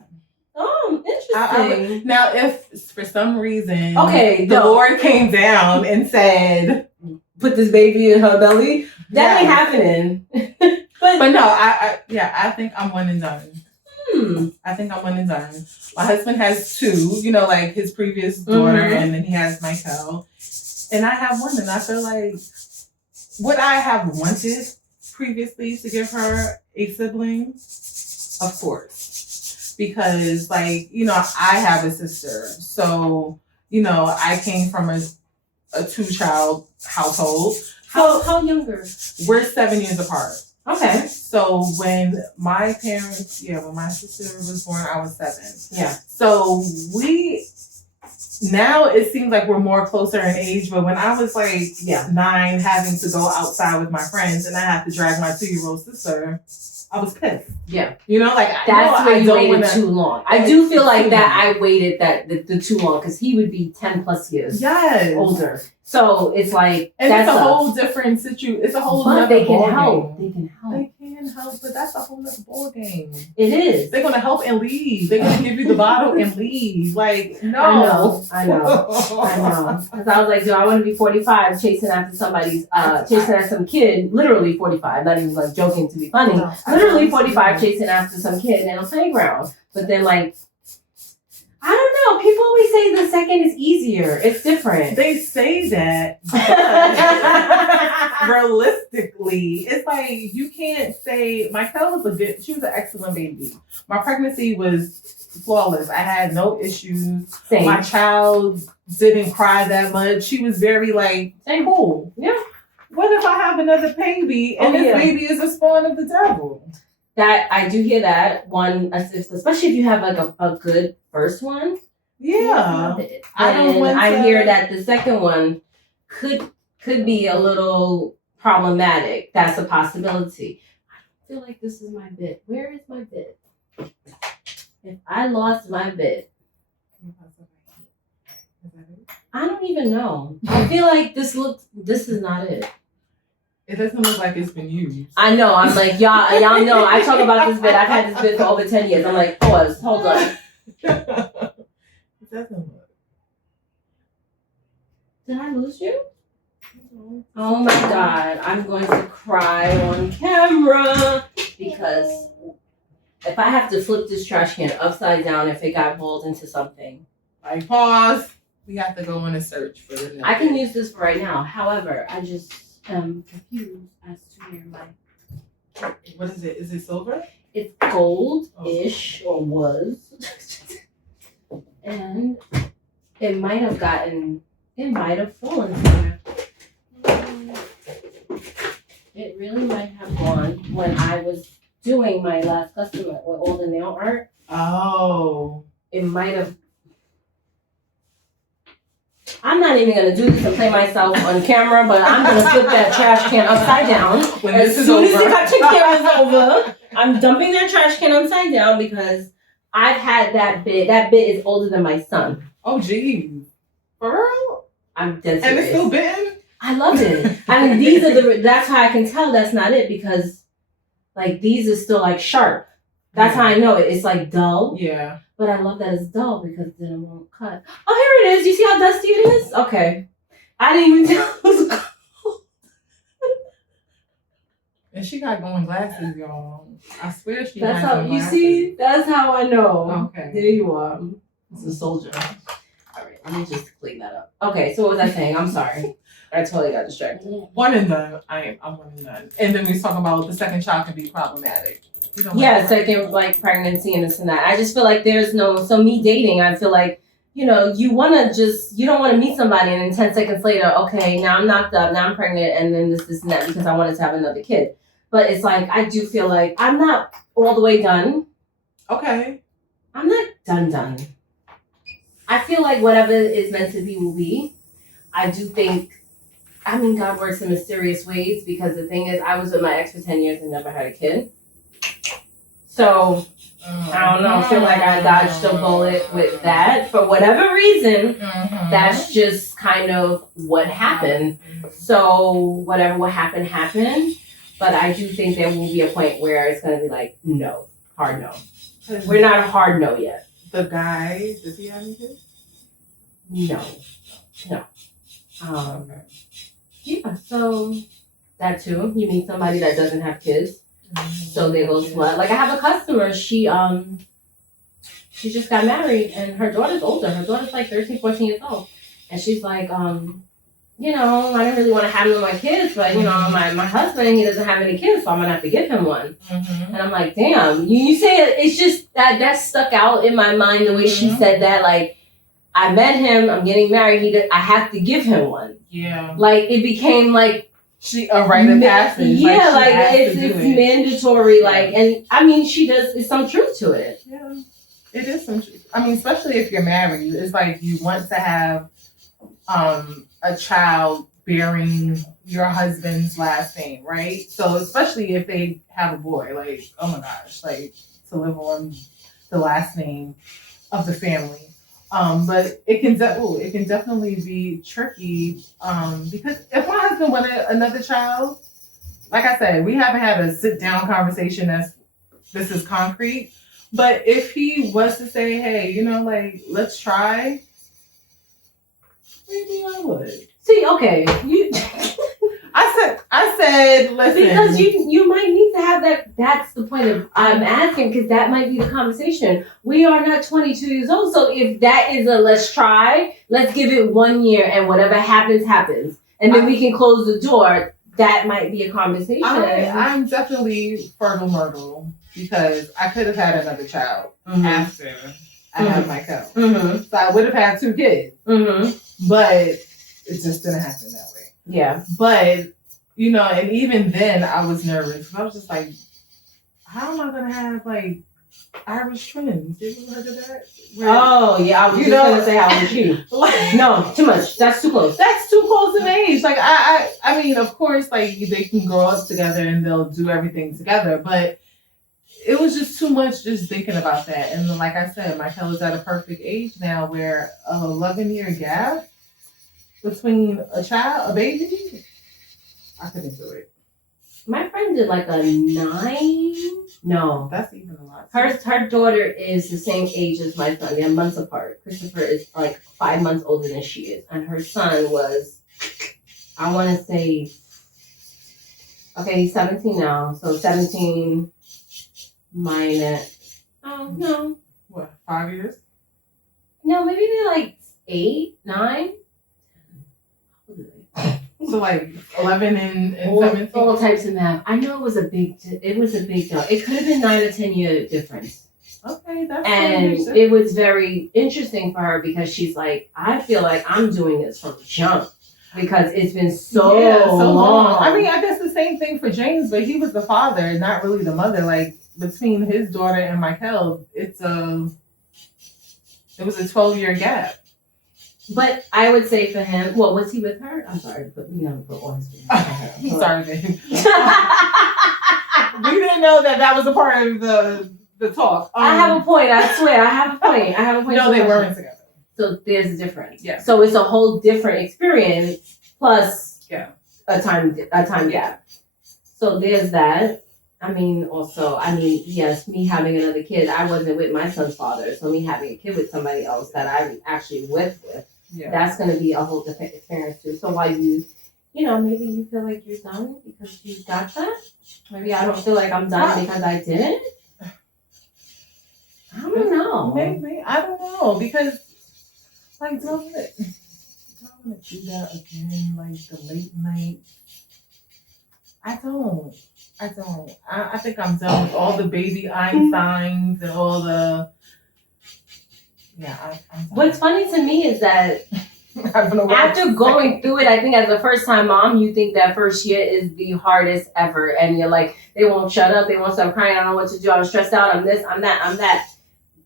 Oh, interesting. Now, if for some reason the Lord came down and said, put this baby in her belly, that ain't happening. but no, I think I'm one and done. I think I'm one and done. My husband has 2, you know, like his previous daughter, and then he has Michael. And I have one, and I feel like would I have wanted previously to give her a sibling? Of course. Because, like, you know, I have a sister. So, you know, I came from a 2-child household. How younger? We're 7 years apart. Okay. So when my when my sister was born, I was 7. Yeah. So now it seems like we're more closer in age, but when I was like 9, having to go outside with my friends and I had to drag my 2-year-old sister, I was pissed. Yeah. You know, like that's why you waited too long. I do feel like that I waited the too long because he would be 10 plus years older. So it's like and it's a whole different situation. It's a whole but they can help. They can help. They can help, but that's a whole other ball game. It is. They're gonna help and leave. They're gonna give you the bottle and leave. Like, no. I know. Because I was like, do I want to be 45 chasing after somebody's chasing after some kid? Literally 45. Not even like joking to be funny. No, literally 45 chasing after some kid in a playground. But then like, I don't know. People always say the second is easier. It's different. They say that, but realistically, it's like you can't say. Michael was she was an excellent baby. My pregnancy was flawless. I had no issues. Same. My child didn't cry that much. She was very like cool. Yeah. What if I have another baby and this baby is a spawn of the devil? That I do hear that one, especially if you have like a good first one. Yeah, I hear that the second one could be a little problematic. That's a possibility. I feel like this is my bit. Where is my bit? If I lost my bit, I don't even know. I feel like this is not it. It doesn't look like it's been used. I know. I'm like, y'all know. I talk about this bit. I've had this bit for over 10 years. I'm like, pause. Hold on. It doesn't look. Did I lose you? Oh my God. I'm going to cry on camera because if I have to flip this trash can upside down if it got rolled into something. I pause. We have to go in and search for the I can use this for right now. However, I just confused as to where my. What is it? Is it silver? It's gold-ish or was, and it might have fallen somewhere. It really might have gone when I was doing my last customer with all the nail art. Oh, it might have. I'm not even going to do this and play myself on camera, but I'm going to flip that trash can upside down. As soon as the camera's over, I'm dumping that trash can upside down because I've had that bit. That bit is older than my son. Oh, geez. For real? I'm dead serious. And it's still bitten? I love it. I mean, that's how I can tell that's not it because, like, these are still, like, sharp. That's how I know it. It's, like, dull. Yeah. But I love that it's dull because then it won't cut. Oh, here it is. You see how dusty it is? Okay. I didn't even tell it was cold. And she got going glasses, y'all. I swear she That's how you see. That's how I know. Okay. There you are. It's a soldier. All right. Let me just clean that up. Okay. So what was I saying? I'm sorry. I totally got distracted. One and done. I'm one and done. And then we talk about the second child can be problematic. Second, like, pregnancy and this and that. I just feel like there's so me dating, I feel like, you know, you don't want to meet somebody and then 10 seconds later, okay, now I'm knocked up, now I'm pregnant, and then this and that because I wanted to have another kid. But it's like, I do feel like I'm not all the way done. Okay. I'm not done. I feel like whatever is meant to be will be. I do think, I mean, God works in mysterious ways because the thing is, I was with my ex for 10 years and never had a kid. So, I don't know, I feel like I dodged a bullet with that. For whatever reason, that's just kind of what happened. So, whatever will happen, happened. But I do think there will be a point where it's going to be like, no, hard no. We're not a hard no yet. The guy, does he have any kids? No. Yeah, so that too. You meet somebody that doesn't have kids, so they go slut. Like I have a customer, she just got married and her daughter's older. Her daughter's like 13, 14 years old. And she's like, you know, I didn't really want to have none of my kids, but you know, my husband, he doesn't have any kids, so I'm gonna have to give him one. And I'm like, damn, you say it, it's just that stuck out in my mind the way she said that, like, I met him, I'm getting married, I have to give him one. Yeah. Like it became like a rite of passage. Yeah, like it's mandatory, like, and I mean she does, it's some truth to it. Yeah. It is some truth. I mean, especially if you're married, it's like you want to have a child bearing your husband's last name, right? So especially if they have a boy, like, oh my gosh, like to live on the last name of the family. But it can definitely be tricky because if my husband wanted another child, like I said, we haven't had a sit down conversation this is concrete. But if he was to say, hey, you know, like, let's try, maybe I would. See, okay, I said, listen. Because you might need to have that. That's the point of I'm asking, because that might be the conversation. We are not 22 years old, so if that is a let's try, let's give it 1 year, and whatever happens, happens, and then we can close the door. That might be a conversation. I'm definitely fertile myrtle because I could have had another child after I had my co. So I would have had 2 kids, but it just didn't happen that way. Yeah, but. You know, and even then I was nervous. I was just like, how am I going to have, like, Irish twins? You ever heard of that? Oh, yeah. I was just going to say, how was you? No, too much. That's too close. That's too close in age. Like, I mean, of course, like, they can grow up together and they'll do everything together. But it was just too much just thinking about that. And like I said, Michael is at a perfect age now where an 11-year gap between a baby, I couldn't do it. My friend did like a 9. No, that's even a lot. Her daughter is the same age as my son. They're months apart. Christopher is like 5 months older than she is, and her son was, I want to say, okay, he's 17 now. So 17 minus. Oh no. What? 5 years? No, maybe they're like 8, 9. So like 11 and 17? All types of math. I know it was a big jump. It could have been 9 or 10 year difference. Okay, that's and it was very interesting for her because she's like, I feel like I'm doing this from jump because it's been so long. I mean, I guess the same thing for James, but he was the father, not really the mother. Like between his daughter and Michael, it was a 12-year gap. But I would say for him, well, was he with her? I'm sorry, but we never put all his business. I'm sorry, babe. We didn't know that was a part of the talk. I have a point. I swear, I have a point. No, they weren't together. So there's a difference. Yeah. So it's a whole different experience plus a time gap. So there's that. I mean, yes, me having another kid, I wasn't with my son's father. So me having a kid with somebody else that I'm actually with, that's going to be a whole different experience too. So while maybe you feel like you're done because you got that. Maybe I don't feel like I'm done because I didn't. I don't know. Maybe. I don't know. Because, like, do I want to do that again? Like, the late night? I don't. I think I'm done with all the baby Einsteins and all the... Yeah, I'm done. What's funny to me is that after going through it, I think as a first-time mom, you think that first year is the hardest ever. And you're like, they won't shut up. They won't stop crying. I don't know what to do. I'm stressed out. I'm this, I'm that, I'm that.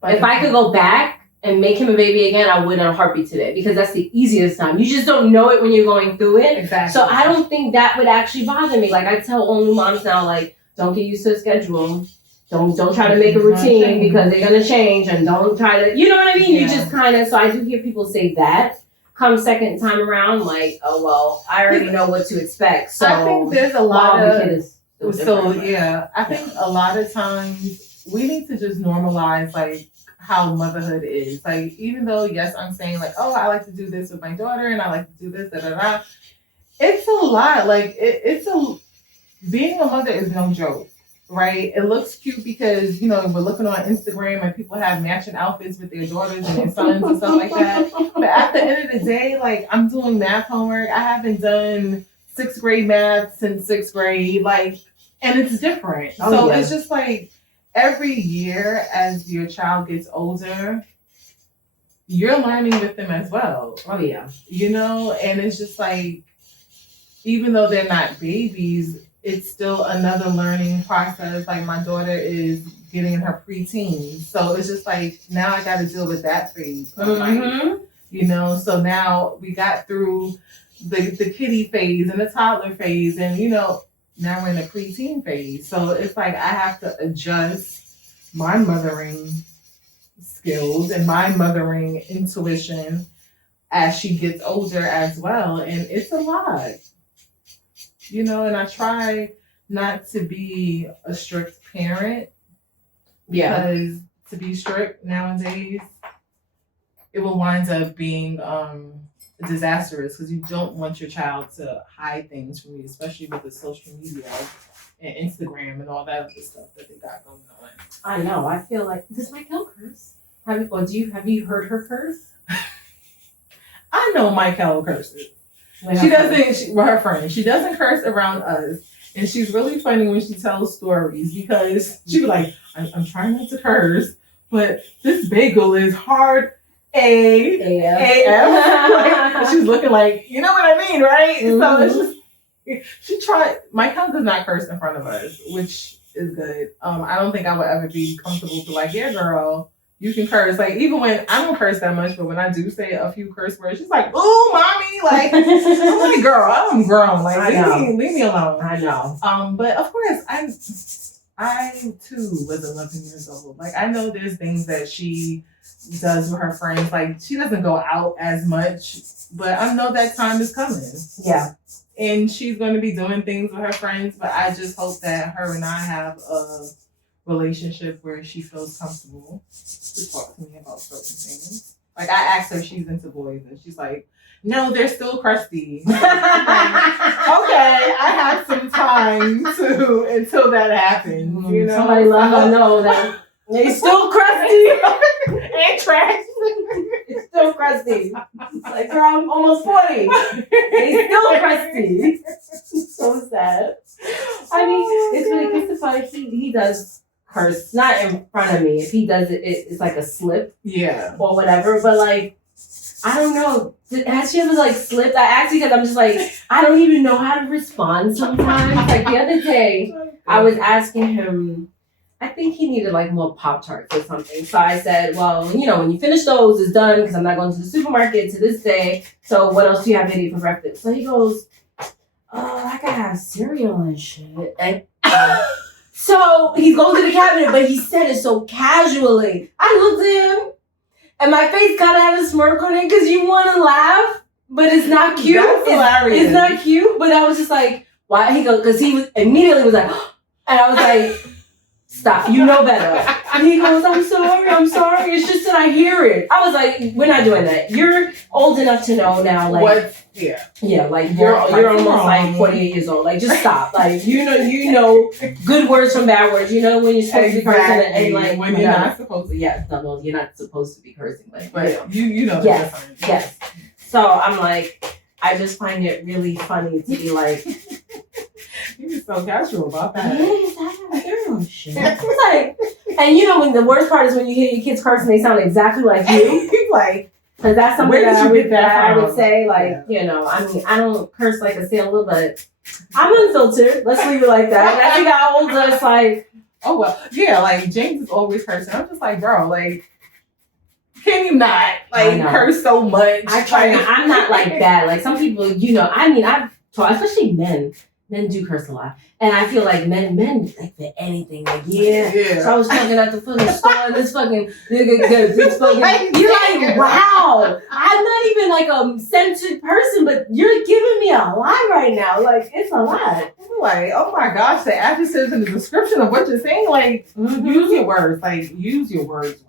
But if I could go back, and make him a baby again, I would in a heartbeat today, because that's the easiest time. You just don't know it when you're going through it. Exactly. So I don't think that would actually bother me. Like, I tell all new moms now, like, don't get used to a schedule. Don't try to make a routine because they're gonna change, and don't try to, you know what I mean? Yeah. You just kind of. So I do hear people say that. Come second time around, like, oh well, I already know what to expect. So I think there's a lot of yeah. I think a lot of times we need to just normalize like how motherhood is. Like, even though yes, I'm saying like, oh, I like to do this with my daughter and I like to do this, it's a lot. Like being a mother is no joke. Right? It looks cute because, we're looking on Instagram and people have matching outfits with their daughters and their sons and stuff like that. But at the end of the day, like, I'm doing math homework. I haven't done 6th grade math since 6th grade. Like, and it's different. It's just like every year as your child gets older, you're learning with them as well. Oh, yeah. And it's just like, even though they're not babies, it's still another learning process. Like, my daughter is getting in her preteens. So it's just like, now I got to deal with that phase of life, So now we got through the kiddie phase and the toddler phase. And, now we're in the preteen phase. So it's like, I have to adjust my mothering skills and my mothering intuition as she gets older as well. And it's a lot. And I try not to be a strict parent. Yeah. Because to be strict nowadays, it will wind up being disastrous, because you don't want your child to hide things from you, especially with the social media and Instagram and all that other stuff that they got going on. I know. I feel like, does Michael curse? Have you heard her curse? I know Michael curses. She doesn't, her friend, she doesn't curse around us. And she's really funny when she tells stories, because she was like, I'm trying not to curse, but this bagel is hard AF. Like, she's looking like, you know what I mean, right? Mm-hmm. So it's just, my cousin does not curse in front of us, which is good. I don't think I would ever be comfortable to like, yeah, girl, you can curse. Like, even when I don't curse that much, but when I do say a few curse words, she's like, ooh, mommy. Like, I'm like, girl, I'm grown. Like, leave me alone. I know. But of course, I too was 11 years old. Like, I know there's things that she does with her friends. Like, she doesn't go out as much, but I know that time is coming. Yeah. And she's going to be doing things with her friends, but I just hope that her and I have a relationship where she feels comfortable to talk to me about certain things. Like, I asked her if she's into boys, and she's like, no, they're still crusty. Like, okay, I have some time until that happens. Somebody let her know that they still crusty and trash. It's still crusty. Like, girl, I'm almost 40. They still crusty. So sad. I mean, it's really funny. He does curse, not in front of me. If he does it, it's like a slip. Yeah. Or whatever. But like, I don't know. Has she ever like slipped? I asked because I'm just like, I don't even know how to respond sometimes. Like the other day, I was asking him, I think he needed like more Pop-Tarts or something. So I said, well, when you finish those, it's done, because I'm not going to the supermarket to this day. So what else do you have ready for breakfast? So he goes, I gotta have cereal and shit. And so he goes to the cabinet, but he said it so casually. I looked at him, and my face kind of had a smirk on it, because you want to laugh, but it's not cute. That's hilarious. It's not cute, but I was just like, why? He goes, because he immediately was like, and I was like, stop, you know better. And he goes, I'm sorry. It's just that I hear it. I was like, we're not doing that. You're old enough to know now, like, what? Yeah, like you're almost like 48 years old. Like, just stop. Like, you know good words from bad words. You know when you're supposed to be cursing and like when you're not supposed to. Yes, no, you're not supposed to be cursing. Like, but you know. Yes. So I'm like, I just find it really funny to be like, you're so casual about that. Shit. It's like, and when the worst part is when you hear your kids curse and they sound exactly like you. Like, because that's something that I would say. Like, I mean, I don't curse like a sailor, but I'm unfiltered. Let's leave it like that. And as you got older, it's like, oh well, yeah. Like, James is always cursing. I'm just like, bro, like, Can you not curse so much? I try not. I'm not like that. Like some people, I mean, I've taught, especially men. Men do curse a lot, and I feel like men like for anything. Like yeah. So I was fucking at the fucking store, and this fucking nigga, this fucking. You're like, wow. I'm not even like a censored person, but you're giving me a lot right now. Like it's a lot. I'm like, oh my gosh, the adjectives and the description of what you're saying. Like use your words. Like use your words.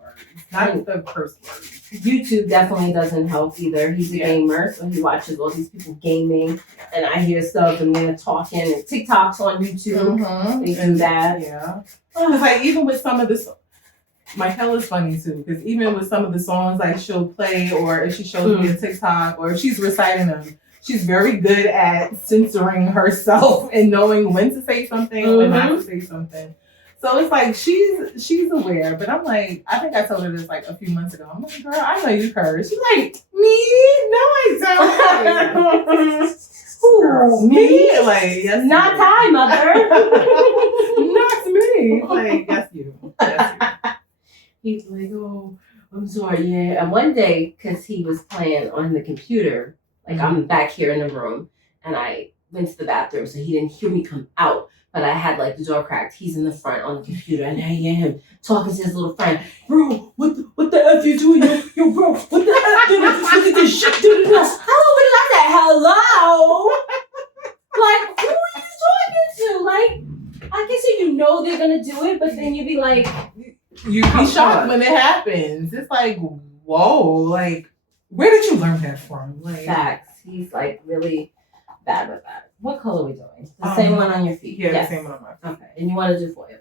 Not the curse words. YouTube definitely doesn't help either. He's a gamer, so he watches all these people gaming, and I hear stuff and they're talking and TikToks on YouTube. They do that. Yeah. It's like even with some of this, Michaela is funny too, because even with some of the songs like she'll play, or if she shows me a TikTok, or if she's reciting them, she's very good at censoring herself and knowing when to say something and when not to say something. So it's like she's aware, but I'm like, I think I told her this like a few months ago. I'm like, girl, I know you curse. She's like, me? No, I don't. Ooh, me? Like, yes, not I, mother. Not me. Like, yes, you. Yes, you. He's like, oh, I'm sorry, yeah. And one day, because he was playing on the computer, like I'm back here in the room, and I went to the bathroom, so he didn't hear me come out. But I had like the door cracked. He's in the front on the computer, and I hear him talking to his little friend. Bro, what the F you doing? Yo, bro, what the F? Look at this shit. Hello, what did I say? Hello? Like, who are you talking to? Like, I guess you know they're gonna do it, but then you be like, you be shocked when it happens. It's like, whoa, like, where did you learn that from? Like, facts. He's like really bad with that. What color are we doing? The same one on your feet? Yeah, the same one on my feet. Okay. And you want to do foil?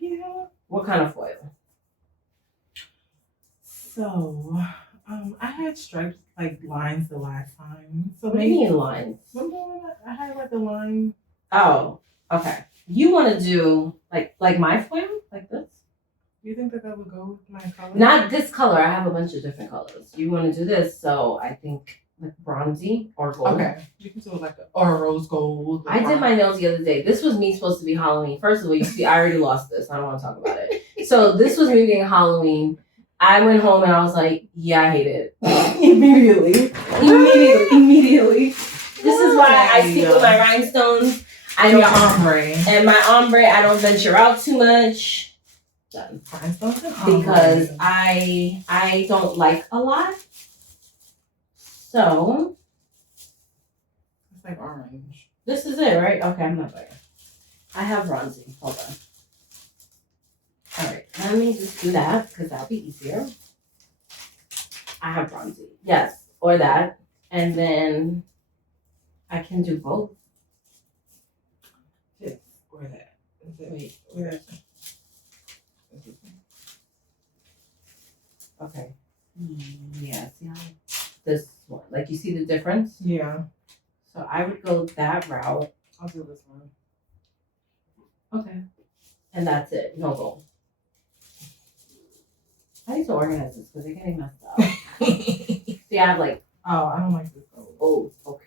Yeah. What kind of foil? So, I had striped like lines the last time. So what do you mean lines? Remember I had like a line? Oh, okay. You want to do like my foil? Like this? Do you think that would go with my color? Not this color. I have a bunch of different colors. You want to do this, so I think like bronzy or gold. Okay. You can do it like a rose gold. I did my nails the other day. This was me supposed to be Halloween. First of all, you see, I already lost this. I don't want to talk about it. So this was me being Halloween. I went home and I was like, yeah, I hate it. Immediately. This is why I stick with my rhinestones. And your ombre. And my ombre, I don't venture out too much. Rhinestones and ombre. Because I don't like a lot. So, it's like orange. This is it, right? Okay, I'm not buying. I have bronzy. Hold on. All right, let me just do that because that'll be easier. I have bronzy. Yes, or that. And then I can do both. Yes, or that. Wait, or that. Okay. Yeah, see how this one, like you see the difference? Yeah. So I would go that route. I'll do this one. Okay. And that's it. No gold. I need to organize this because they're getting messed up. See, I have like. Oh, I don't like this gold. Oh, okay.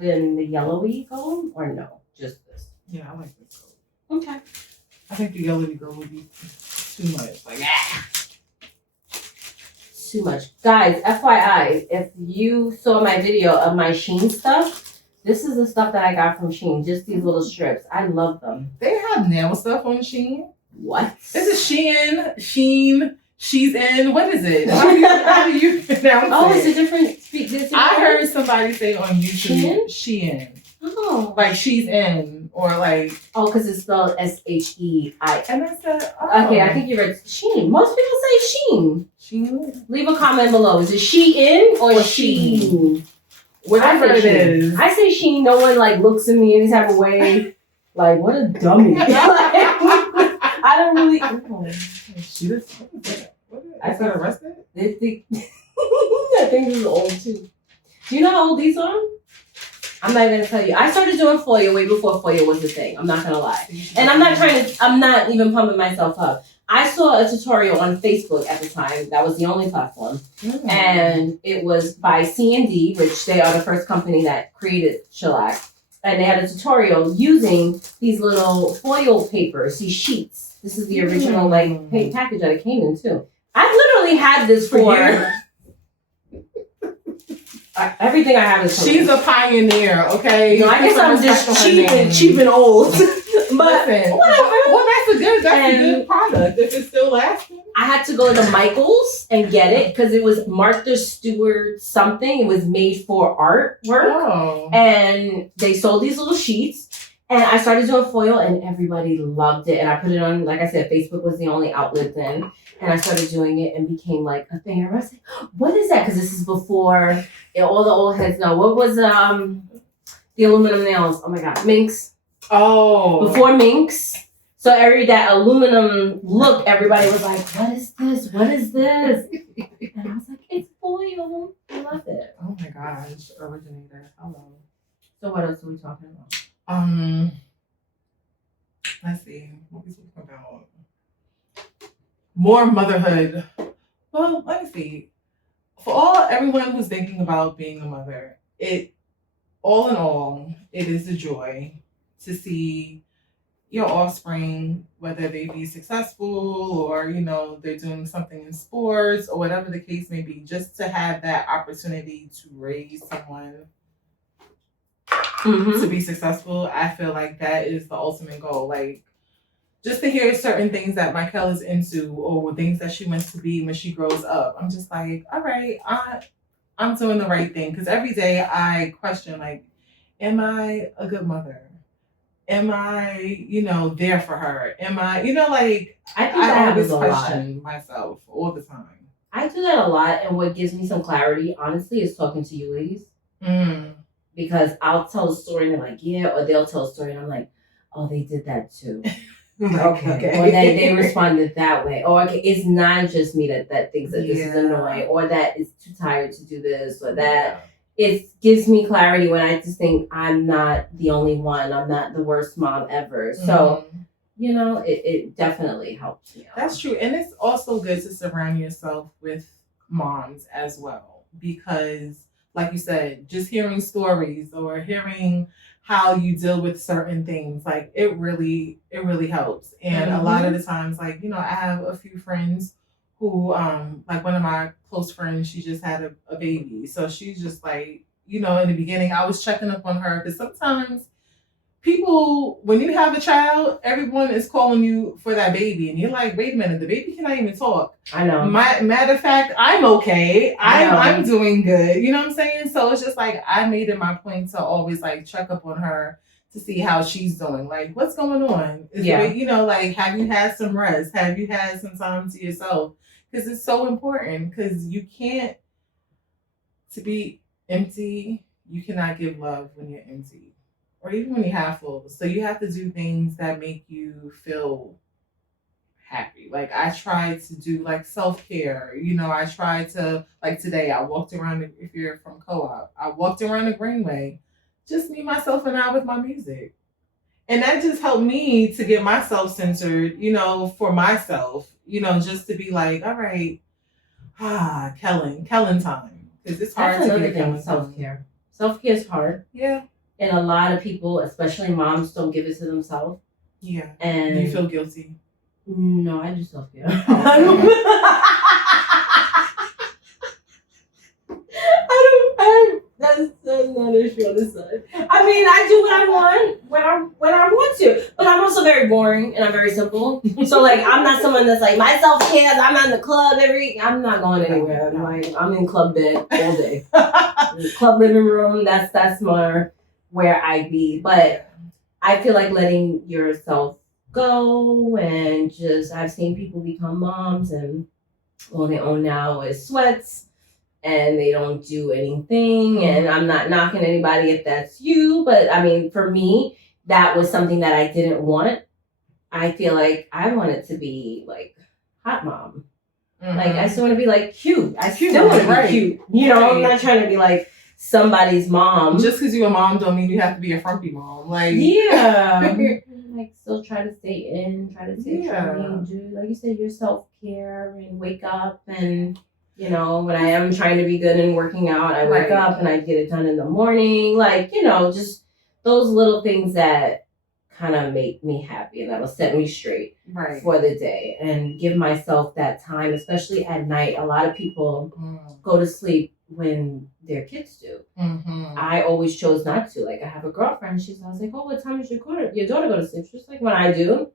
Then the yellowy gold or no? Just this. Yeah, I like this gold. Okay. I think the yellowy gold would be too much. Like, too much. Guys, FYI, if you saw my video of my Shein stuff, this is the stuff that I got from Shein. Just these little strips. I love them. They have nail stuff on Shein. What? This is Sheen, She's in. What is it? How do you pronounce it? Oh, it's a different. I heard somebody say on YouTube, Shein. Oh. Like she's in, or like. Oh, because it's spelled SHEI. And I said, oh. Okay, I think you read Shein. Most people say Shein. Shein? Leave a comment below. Is it Shein or Shein? Whatever it is. I say Shein. No one like looks at me any type of way. Like, what a dummy. I don't really. Oh. She just. I got arrested? I think this is old too. Do you know how old these are? I'm not gonna tell you. I started doing foil way before foil was a thing. I'm not gonna lie. And I'm not even pumping myself up. I saw a tutorial on Facebook at the time. That was the only platform. Mm. And it was by C&D, which they are the first company that created shellac. And they had a tutorial using these little foil papers, these sheets. This is the original package that it came in too. I've literally had this for years. everything I have is. She's a pioneer, okay? No, I guess I'm just cheap and old. But listen, whatever. Well, that's a good product if it's still lasting. I had to go to Michael's and get it because it was Martha Stewart something. It was made for artwork. Oh. And they sold these little sheets. And I started doing foil and everybody loved it. And I put it on, like I said, Facebook was the only outlet then. And I started doing it and became like a thing. Everybody said, what is that? Because this is before all the old heads know. What was the aluminum nails? Oh my God, Minx. Oh. Before Minx. So that aluminum look, everybody was like, what is this? What is this? And I was like, it's foil. I love it. Oh my gosh, originator. Hello. So what else are we talking about? Let's see. What are we talking about? More motherhood. Well, let me see. For everyone who's thinking about being a mother, all in all, it is a joy to see your offspring, whether they be successful or, they're doing something in sports or whatever the case may be, just to have that opportunity to raise someone to be successful. I feel like that is the ultimate goal. Like, just to hear certain things that Michael is into or things that she wants to be when she grows up. I'm just like, all right, I'm doing the right thing. Because every day I question, like, am I a good mother? Am I, there for her? Am I, like, I always question myself all the time. I do that a lot. And what gives me some clarity, honestly, is talking to you ladies. Because I'll tell a story and they're like, yeah, or they'll tell a story and I'm like, oh, they did that too. Okay. Or they responded that way. Or okay, it's not just me that thinks that this is annoying or that is too tired to do this or that. It gives me clarity when I just think I'm not the only one. I'm not the worst mom ever. So, it definitely helps me out. That's true. And it's also good to surround yourself with moms as well. Because, like you said, just hearing stories or hearing how you deal with certain things, like it really helps. And a lot of the times, like, I have a few friends who, like one of my close friends, she just had a baby. So she's just like, in the beginning, I was checking up on her because sometimes people, when you have a child, everyone is calling you for that baby. And you're like, wait a minute, the baby cannot even talk. I know. Matter of fact, I'm okay. I'm doing good. You know what I'm saying? So it's just like, I made it my point to always like check up on her to see how she's doing. Like, what's going on? Like, have you had some rest? Have you had some time to yourself? Because it's so important because you can't, to be empty, you cannot give love when you're empty. Or even when you're half full. So you have to do things that make you feel happy. Like I try to do like self-care. I try to, like today, I walked around, if you're from Co-op, I walked around the Greenway, just me, myself, and I with my music. And that just helped me to get myself centered, for myself, just to be like, all right, Kellen time. Because it's hard to get Kellen self-care. Self-care is hard. Yeah. And a lot of people, especially moms, don't give it to themselves. Yeah. And you feel guilty? No, I do self-care. That's not an issue on this side. I mean, I do what I want when I want to. But I'm also very boring and I'm very simple. So like I'm not someone that's like my self-care, I'm not in the club I'm not going anywhere. I'm in club bed all day. Club living room, that's more where I be. But I feel like letting yourself go and just I've seen people become moms and all they own now is sweats and they don't do anything. And I'm not knocking anybody if that's you, but I mean for me that was something that I didn't want. I feel like I wanted to be like hot mom. Like I still want to be like cute. I still want to be cute. I'm not trying to be like somebody's mom. Just because you're a mom don't mean you have to be a frumpy mom. Like like still try to stay in, try to stay charming, do like you said, your self-care and wake up and when I am trying to be good and working out, I wake up and I get it done in the morning. Like, just those little things that kind of make me happy and that'll set me straight Right. for the day and give myself that time, especially at night. A lot of people go to sleep when their kids do. I always chose not to. Like, I have a girlfriend. I was like, oh, what time does your daughter go to sleep? She's like, when I do.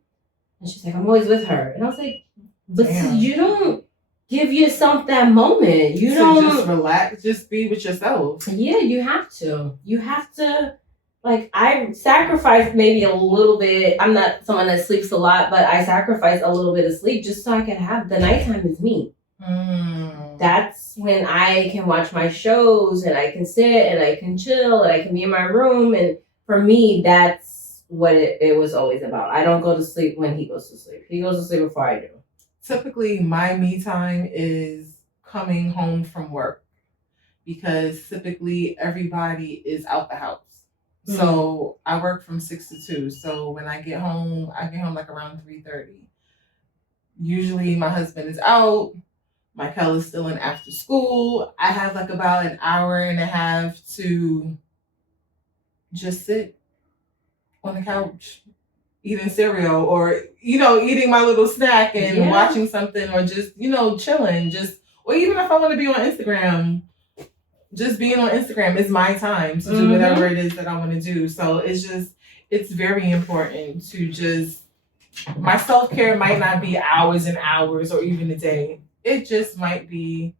And she's like, I'm always with her. And I was like, but see, you don't give yourself that moment. You don't just relax, just be with yourself. Yeah, you have to. You have to. Like, I sacrifice maybe a little bit. I'm not someone that sleeps a lot, but I sacrifice a little bit of sleep just so I can have the nighttime is me. That's when I can watch my shows and I can sit and I can chill and I can be in my room. And for me, that's what it was always about. I don't go to sleep when he goes to sleep. He goes to sleep before I do. Typically, my me time is coming home from work because typically everybody is out the house. So I work from 6 to 2. So when I get home like around 3:30. Usually my husband is out. Michael is still in after school. I have like about an hour and a half to just sit on the couch eating cereal or, eating my little snack and watching something or just, chilling. Or even if I want to be on Instagram, just being on Instagram is my time to do whatever it is that I want to do. So it's very important to just, my self-care might not be hours and hours or even a day. It just might be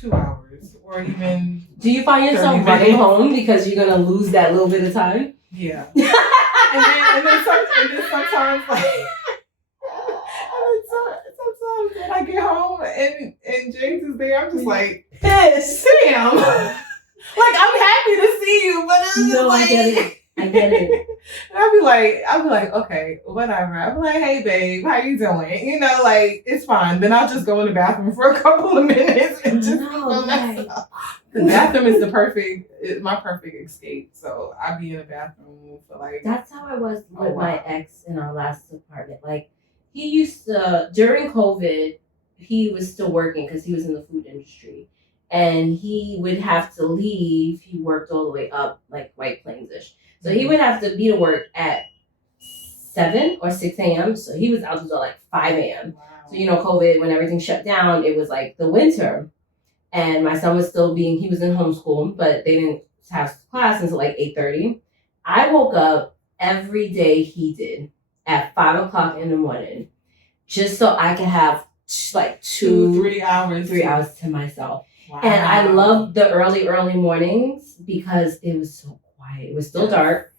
2 hours or even. Do you find yourself running home because you're going to lose that little bit of time? Yeah. and then sometimes like, sometimes when I get home and James is there, I'm just like, Sam. Like, I'm happy to see you, but it's just like, I get it. And I'll be like, okay, whatever. I'll be like, hey babe, how you doing? Like, it's fine. Then I'll just go in the bathroom for a couple of minutes and just the bathroom is my perfect escape. So I'll be in the bathroom for like. That's how I was with my ex in our last apartment. Like, he used to, during COVID, he was still working because he was in the food industry. And he would have to leave. He worked all the way up, like White Plains-ish. So he would have to be to work at 7 or 6 a.m. So he was out the door like 5 a.m. Wow. So, COVID, when everything shut down, it was like the winter. And my son was he was in homeschool, but they didn't have class until like 8:30. I woke up every day he did at 5 o'clock in the morning just so I could have like 3 hours to myself. Wow. And I loved the early mornings because it was so quiet. It was still dark.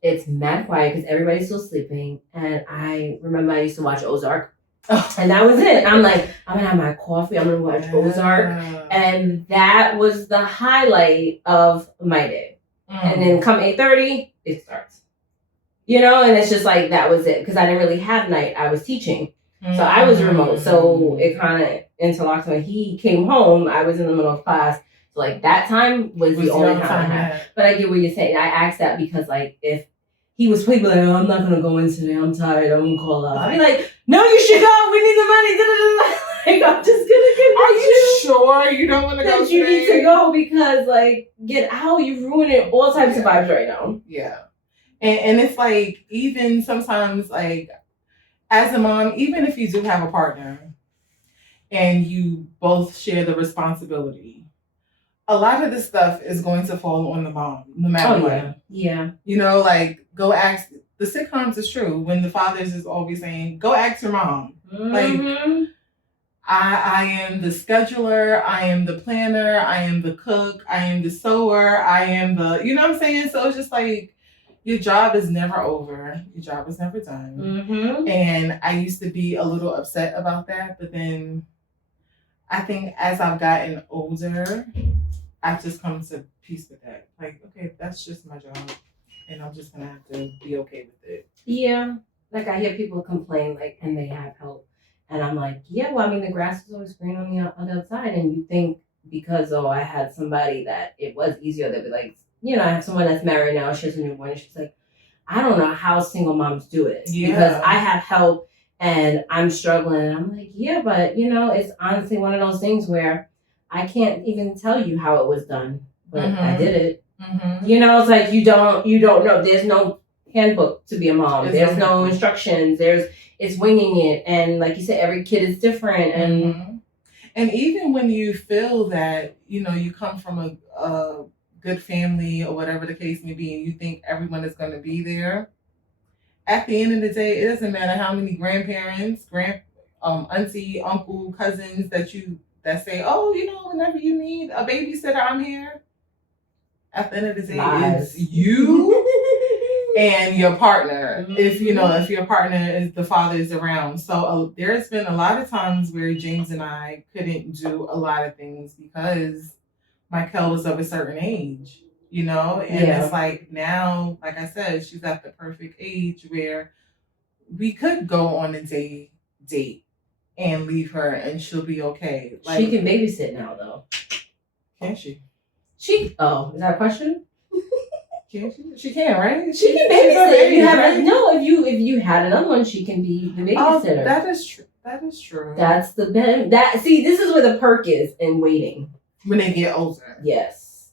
It's mad quiet because everybody's still sleeping. And I remember I used to watch Ozark. And that was it. I'm like, I'm going to have my coffee. I'm going to watch Ozark. And that was the highlight of my day. And then come 8:30, it starts. And it's just like, that was it. Because I didn't really have night. I was teaching. So I was remote. So it kind of interlocked. When he came home, I was in the middle of class. So like that time was the only time I had. But I get what you're saying. I asked that because like if he was like, oh, I'm not going to go in today. I'm tired. I'm going to call out. I'd be like, no, you should go. We need the money. Like, I'm just going to get. Are you sure you don't want to go today? You need to go because like get out. You're ruining all types of vibes right now. Yeah. And it's like even sometimes like as a mom, even if you do have a partner and you both share the responsibility, a lot of this stuff is going to fall on the mom, no matter what. Yeah. Like go ask. The sitcoms is true when the fathers is always saying, "Go ask your mom." Like, I am the scheduler, I am the planner, I am the cook, I am the sewer, I am the. You know what I'm saying? So it's just like. Your job is never over. Your job is never done. And I used to be a little upset about that. But then I think as I've gotten older, I've just come to peace with that. Like, okay, that's just my job. And I'm just going to have to be okay with it. Yeah. Like I hear people complain, like, and they have help. And I'm like, yeah, well, I mean, the grass is always green on the other side. And you think because, I had somebody that it was easier, they'd be like, I have someone that's married now. She has a newborn. And she's like, I don't know how single moms do it. Yeah. Because I have help and I'm struggling. And I'm like, yeah, but, it's honestly one of those things where I can't even tell you how it was done. But I did it. It's like you don't know. There's no handbook to be a mom. There's no instructions. It's winging it, and like you said, every kid is different, and and even when you feel that you come from a good family or whatever the case may be, and you think everyone is going to be there, at the end of the day, it doesn't matter how many grandparents, auntie, uncle, cousins that say, oh, whenever you need a babysitter, I'm here. At the end of the day, it's you and your partner. If your partner is the father is around. So there's been a lot of times where James and I couldn't do a lot of things because Michael was of a certain age. And it's like now, like I said, she's at the perfect age where we could go on a date and leave her and she'll be okay. Like, she can babysit now, though. Can she? Is that a question? Can she? She can, right? She can babysit. If you had another one, she can be the babysitter. Oh, that is true. That is true. That's the this is where the perk is in waiting. When they get older. Yes.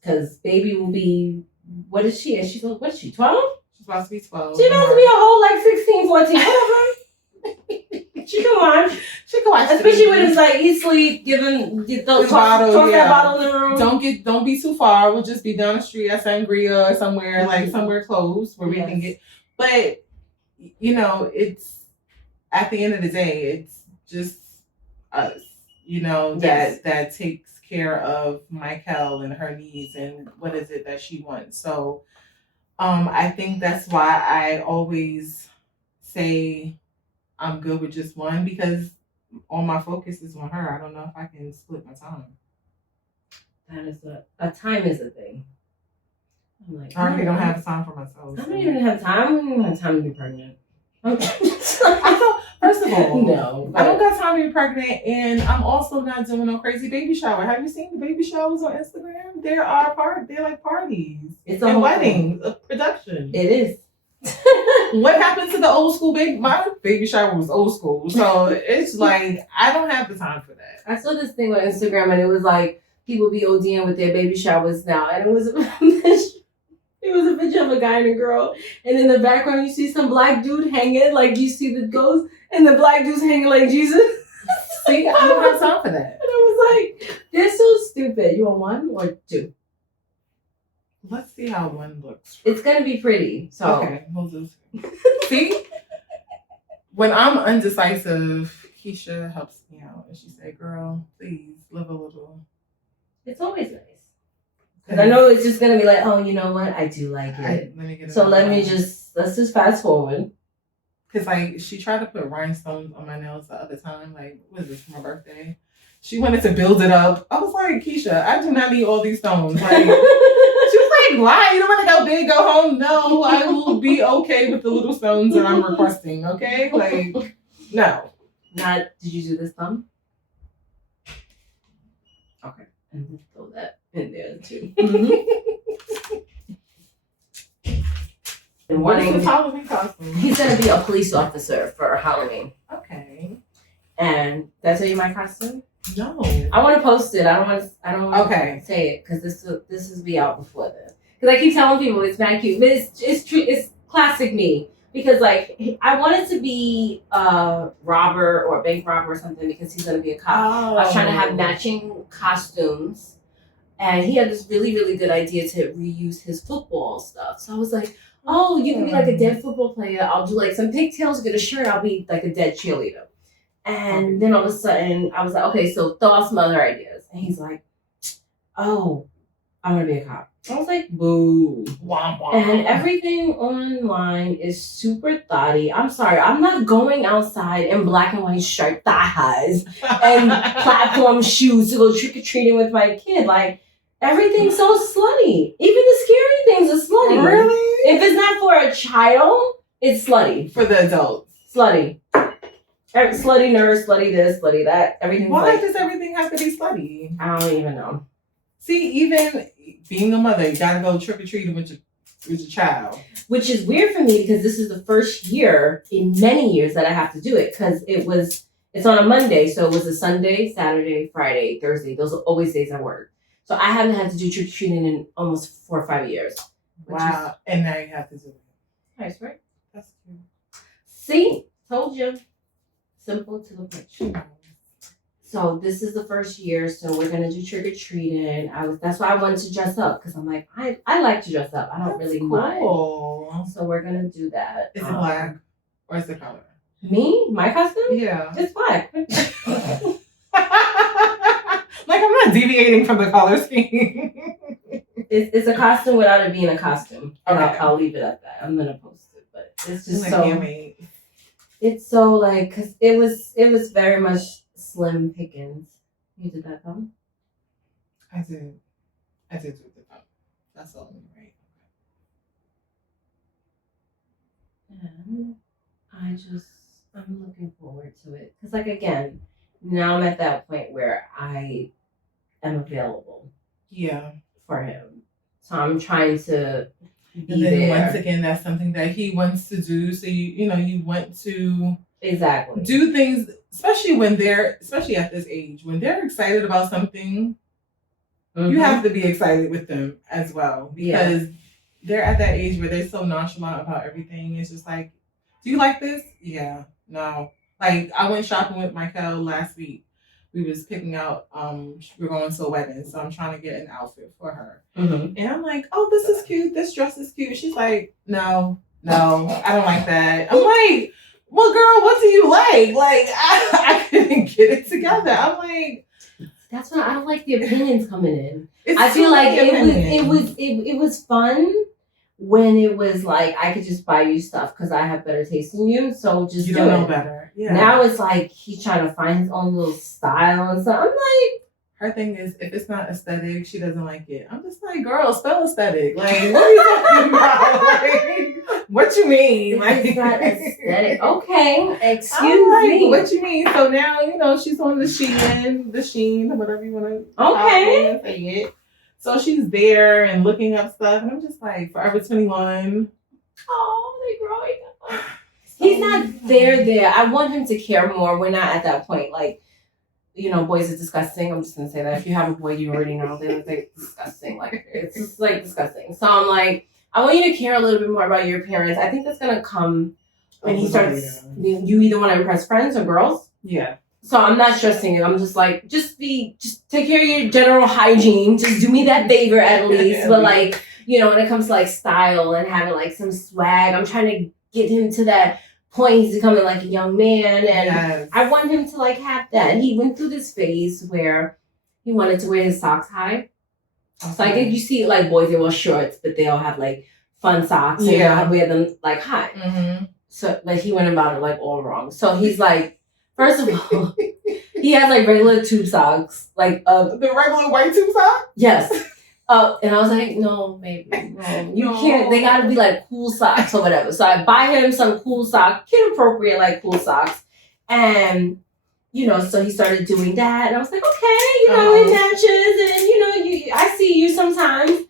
Because baby will be, what is she? And she's like, what is she, 12? She's about to be 12. She's about to be a whole, like, 16, 14, whatever. She can watch. She can watch. Especially when it's like, eat, sleep, toss that bottle in the room. Don't be too far. We'll just be down the street at Sangria or somewhere, like somewhere close where we can get. But, it's, at the end of the day, it's just us, that takes care of Michael and her needs and what is it that she wants. So I think that's why I always say I'm good with just one, because all my focus is on her. I don't know if I can split my time. That is a time is a thing. I'm like, I already don't have time for myself. I don't even have time. I don't even have time to be pregnant. First of all, no, I don't got time to be pregnant, and I'm also not doing no crazy baby shower. Have you seen the baby showers on Instagram? They're like parties. It's a wedding, a production. It is. What happened to the old school baby? My baby shower was old school, so it's like I don't have the time for that. I saw this thing on Instagram, and it was like people be ODing with their baby showers now, and it was a picture of a guy and a girl, and in the background you see some black dude hanging, like you see the ghost, and the black dude's hanging like Jesus. See, I don't have time for that. And I was like, they're so stupid. You want one or two? Let's see how one looks. It's gonna be pretty. So okay, we'll just see. When I'm undecisive, Keisha helps me out, and she said, "Girl, please live a little." It's always nice. Because I know it's just gonna be like, oh, you know what? I do like it. Let's just fast forward. Because like she tried to put rhinestones on my nails the other time. Like, what is this for my birthday? She wanted to build it up. I was like, Keisha, I do not need all these stones. Like, she was like, why? You don't want to go big, go home? No, I will be okay with the little stones that I'm requesting. Okay, like, no. Not. Did you do this thumb? Okay, and throw that in there too. What is his Halloween costume? He's gonna be a police officer for Halloween. Okay. And did I tell you my costume? No. I want to post it. I don't want to say it because this will be out before then. Because I keep telling people it's not cute, but it's true. It's classic me. Because like I wanted to be a robber or a bank robber or something because he's gonna be a cop. Oh. I was trying to have matching costumes, and he had this really really good idea to reuse his football stuff. So I was like, oh, you can be like a dead football player. I'll do like some pigtails, get a shirt. I'll be like a dead cheerleader. And then all of a sudden, I was like, okay, so throw out some other ideas. And he's like, oh, I'm going to be a cop. I was like, boo. Wah, wah. And everything online is super thotty. I'm sorry. I'm not going outside in black and white striped thigh highs and platform shoes to go trick-or-treating with my kid. Like, everything's so slutty. Even the scary things are slutty. Really? If it's not for a child, it's slutty. For the adults. Slutty. Slutty nurse, slutty this, slutty that. Everything's Why does everything have to be slutty? I don't even know. See, even being a mother, you gotta go trick-or-treating with your child. Which is weird for me because this is the first year in many years that I have to do it because it's on a Monday. So it was a Sunday, Saturday, Friday, Thursday. Those are always days I work. So I haven't had to do trick-or-treating in almost 4 or 5 years. Wow. And now you have to do it. Nice, right? That's cute. See, told you. Simple to the point. So this is the first year, so we're gonna do trick or treating. That's why I wanted to dress up because I'm like I like to dress up. I don't really mind. So we're gonna do that. Is it black or is it color? Me, my costume? Yeah, it's black. Like I'm not deviating from the color scheme. It's a costume without it being a costume, and Okay. I'll leave it at that. I'm gonna post it, but it's just Like so. handmade. It's so like, cause it was very much slim pickings. You did that, though? I did do the thumb. That's all right. And I'm looking forward to it. Because, like, again, now I'm at that point where I am available. Yeah. For him. So I'm trying to be and then there. Once again, that's something that he wants to do. So you want to exactly do things, especially at this age, when they're excited about something, you have to be excited with them as well. Because they're at that age where they're so nonchalant about everything. It's just like, do you like this? Yeah. No. Like, I went shopping with Michael last week. We was picking out, we're going to a wedding, so I'm trying to get an outfit for her. And I'm like, oh, this is cute. This dress is cute. She's like, no, I don't like that. I'm like, well, girl, what do you like? Like, I couldn't get it together. I'm like, that's why I don't like the opinions coming in. It's I feel like opinions. it was fun when it was like I could just buy you stuff because I have better taste than you, so just you do don't it. know better. Yeah. Now it's like he's trying to find his own little style and stuff. I'm like, her thing is, if it's not aesthetic, she doesn't like it. I'm just like, girl, spell aesthetic. Like, what are you talking about? Like, what you mean? Like, it's not aesthetic. Okay, excuse me. What you mean? So now, she's on the Sheen, whatever you want to say it. So she's there and looking up stuff, and I'm just like, Forever 21. Oh, they growing up. He's not there. I want him to care more. We're not at that point. Like, boys are disgusting. I'm just gonna say that. If you have a boy, you already know they're disgusting. Like, it's just like disgusting. So I'm like, I want you to care a little bit more about your parents. I think that's gonna come when he starts. You either want to impress friends or girls. Yeah. So I'm not stressing you. I'm just like, just take care of your general hygiene. Just do me that favor at least. But like, when it comes to like style and having like some swag, I'm trying to get him to that point. He's becoming like a young man, and I want him to like have that. And he went through this phase where he wanted to wear his socks high. Okay. So I think you see like boys, they wear shorts, but they all have like fun socks, and they'll wear them like high. Mm-hmm. So like he went about it like all wrong. So he's like, first of all, he has like regular tube socks, like the regular white tube socks. Yes. And I was like, no, baby, no, you can't. They gotta be like cool socks or whatever. So I buy him some cool socks, kid appropriate like cool socks, and so he started doing that, and I was like, okay, it matches, and I see you sometimes.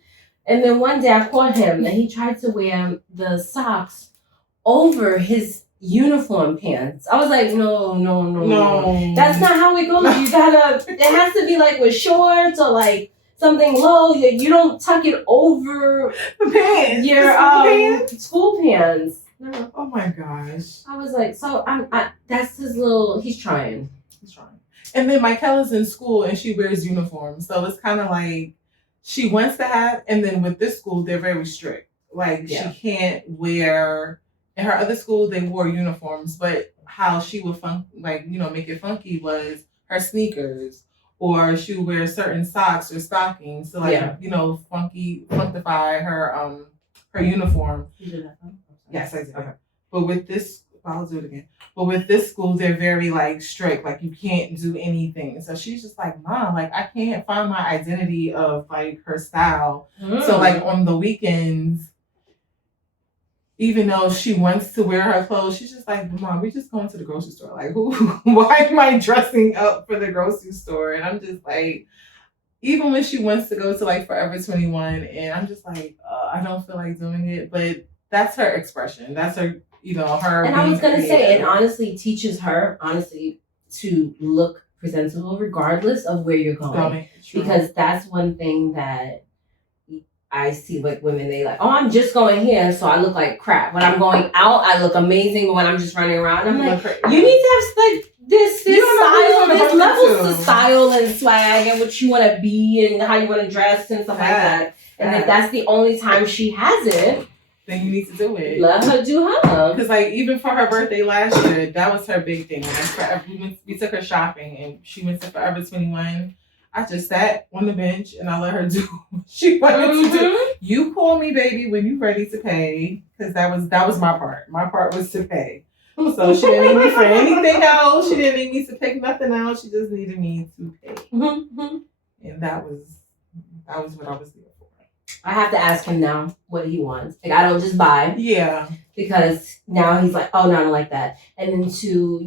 And then one day I caught him, and he tried to wear the socks over his uniform pants. I was like, no. That's not how it goes. You gotta. It has to be like with shorts or like something low. You don't tuck it over the pants. Your school pants. No. Oh my gosh. I was like, so that's his little. He's trying. And then Michaela is in school and she wears uniforms, so it's kind of like she wants to have. And then with this school, they're very strict. Like she can't wear. In her other school, they wore uniforms, but how she would make it funky was her sneakers, or she would wear certain socks or stockings to funkify her uniform. You did that, huh? Yes, I did. Okay. But with this, I'll do it again. But with this school, they're very like strict. Like you can't do anything. So she's just like, Mom, like I can't find my identity of like her style. So like on the weekends, even though she wants to wear her clothes, she's just like, Mom, we just going to the grocery store. Like, why am I dressing up for the grocery store? And I'm just like, even when she wants to go to like Forever 21, and I'm just like, I don't feel like doing it. But that's her expression. That's her, her. And I was going to say, it honestly teaches her, to look presentable regardless of where you're going. Because that's one thing that I see like women, they like, oh, I'm just going here, so I look like crap. When I'm going out, I look amazing. But when I'm just running around, I'm like, you need to have like this style, this levels to style and swag and what you want to be and how you want to dress and stuff like that. And if that's the only time she has it, then you need to do it. Let her do her. Because like even for her birthday last year, that was her big thing. Like, we took her shopping and she went to Forever 21. I just sat on the bench and I let her do what she wanted to do. You call me, baby, when you're ready to pay. Because that was my part. My part was to pay. So she didn't need me for anything else. She didn't need me to pick nothing else. She just needed me to pay. And that was what I was there for. I have to ask him now what he wants. Like, I don't just buy. Yeah. Because now he's like, oh, no, I don't like that. And then two,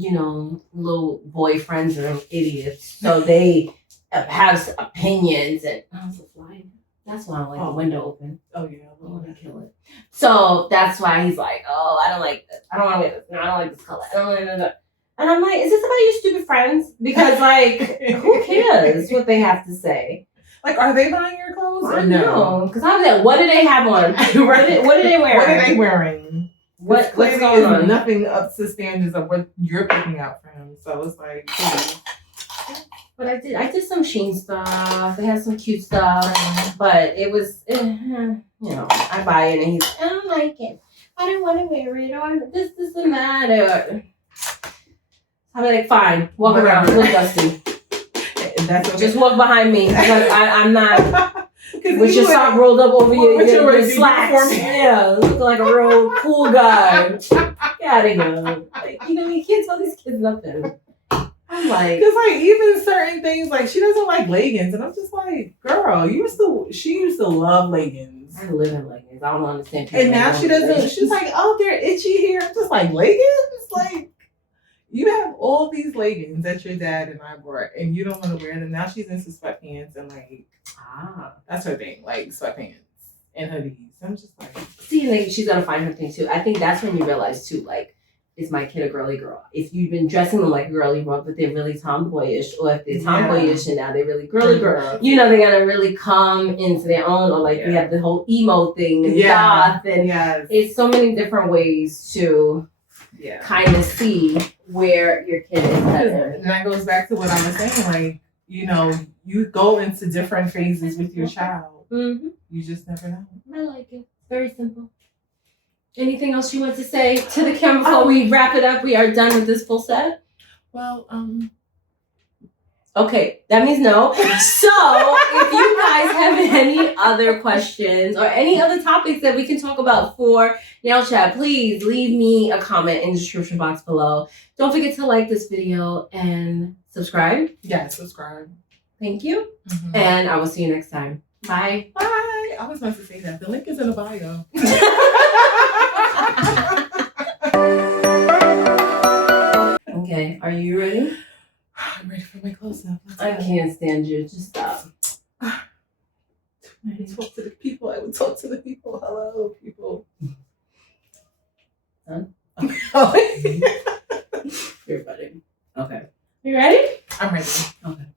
little boyfriends are idiots. So they have opinions. And I was like, that's why I don't like the window open. Oh, yeah. I want to kill it. So that's why he's like, oh, I don't like this. I don't want to wear this. No, I don't like this color. I don't want to. And I'm like, is this about your stupid friends? Because, like, who cares what they have to say? Like, are they buying your clothes or no? Because I was like, what do they have on? What are they wearing? What are they wearing? What's going on? Nothing up to standards of what you're picking out for him. So it's like, please. But I did some Shein stuff. They had some cute stuff, but it was, I buy it and he's, I don't like it. I don't want to wear it, or this and that. Or I'm like, fine, walk around, look dusty. That's okay. Just walk behind me. I'm not with your sock rolled up over your slacks. Yeah, looking like a real cool guy. Get out of here. Like, you can't tell these kids nothing. I'm like, because like even certain things, like she doesn't like leggings, and I'm just like, girl, she used to love leggings. I live in leggings. I don't understand. And now she doesn't. She's like, oh, they're itchy here. I'm just like, leggings, like. You have all these leggings that your dad and I bought, and you don't want to wear them. Now she's into sweatpants and like, that's her thing, like sweatpants and hoodies. I'm just like, see, like she's gonna find her thing too. I think that's when you realize too, like, is my kid a girly girl? If you've been dressing them like a girly girl, but they're really tomboyish, or if they're tomboyish and now they're really girly girl, they're gonna really come into their own. Or like we have the whole emo thing and goth, and it's so many different ways to kind of see where your kid is headed. And that goes back to what I was saying, like, you go into different phases with your child. You just never know. I like it. Very simple. Anything else you want to say to the camera before we wrap it up? We are done with this full set. Well, okay, that means no. So, if you guys have any other questions or any other topics that we can talk about for Nail Chat, please leave me a comment in the description box below. Don't forget to like this video and subscribe. Yeah, subscribe. Thank you. And I will see you next time. Bye. Bye. I was about to say that. The link is in the bio. Okay, are you ready? I'm ready for my close-up. I can't stand you. Just stop. I talk to the people. I would talk to the people. Hello, people. Done? Okay. You're funny. Okay. You ready? I'm ready. Okay.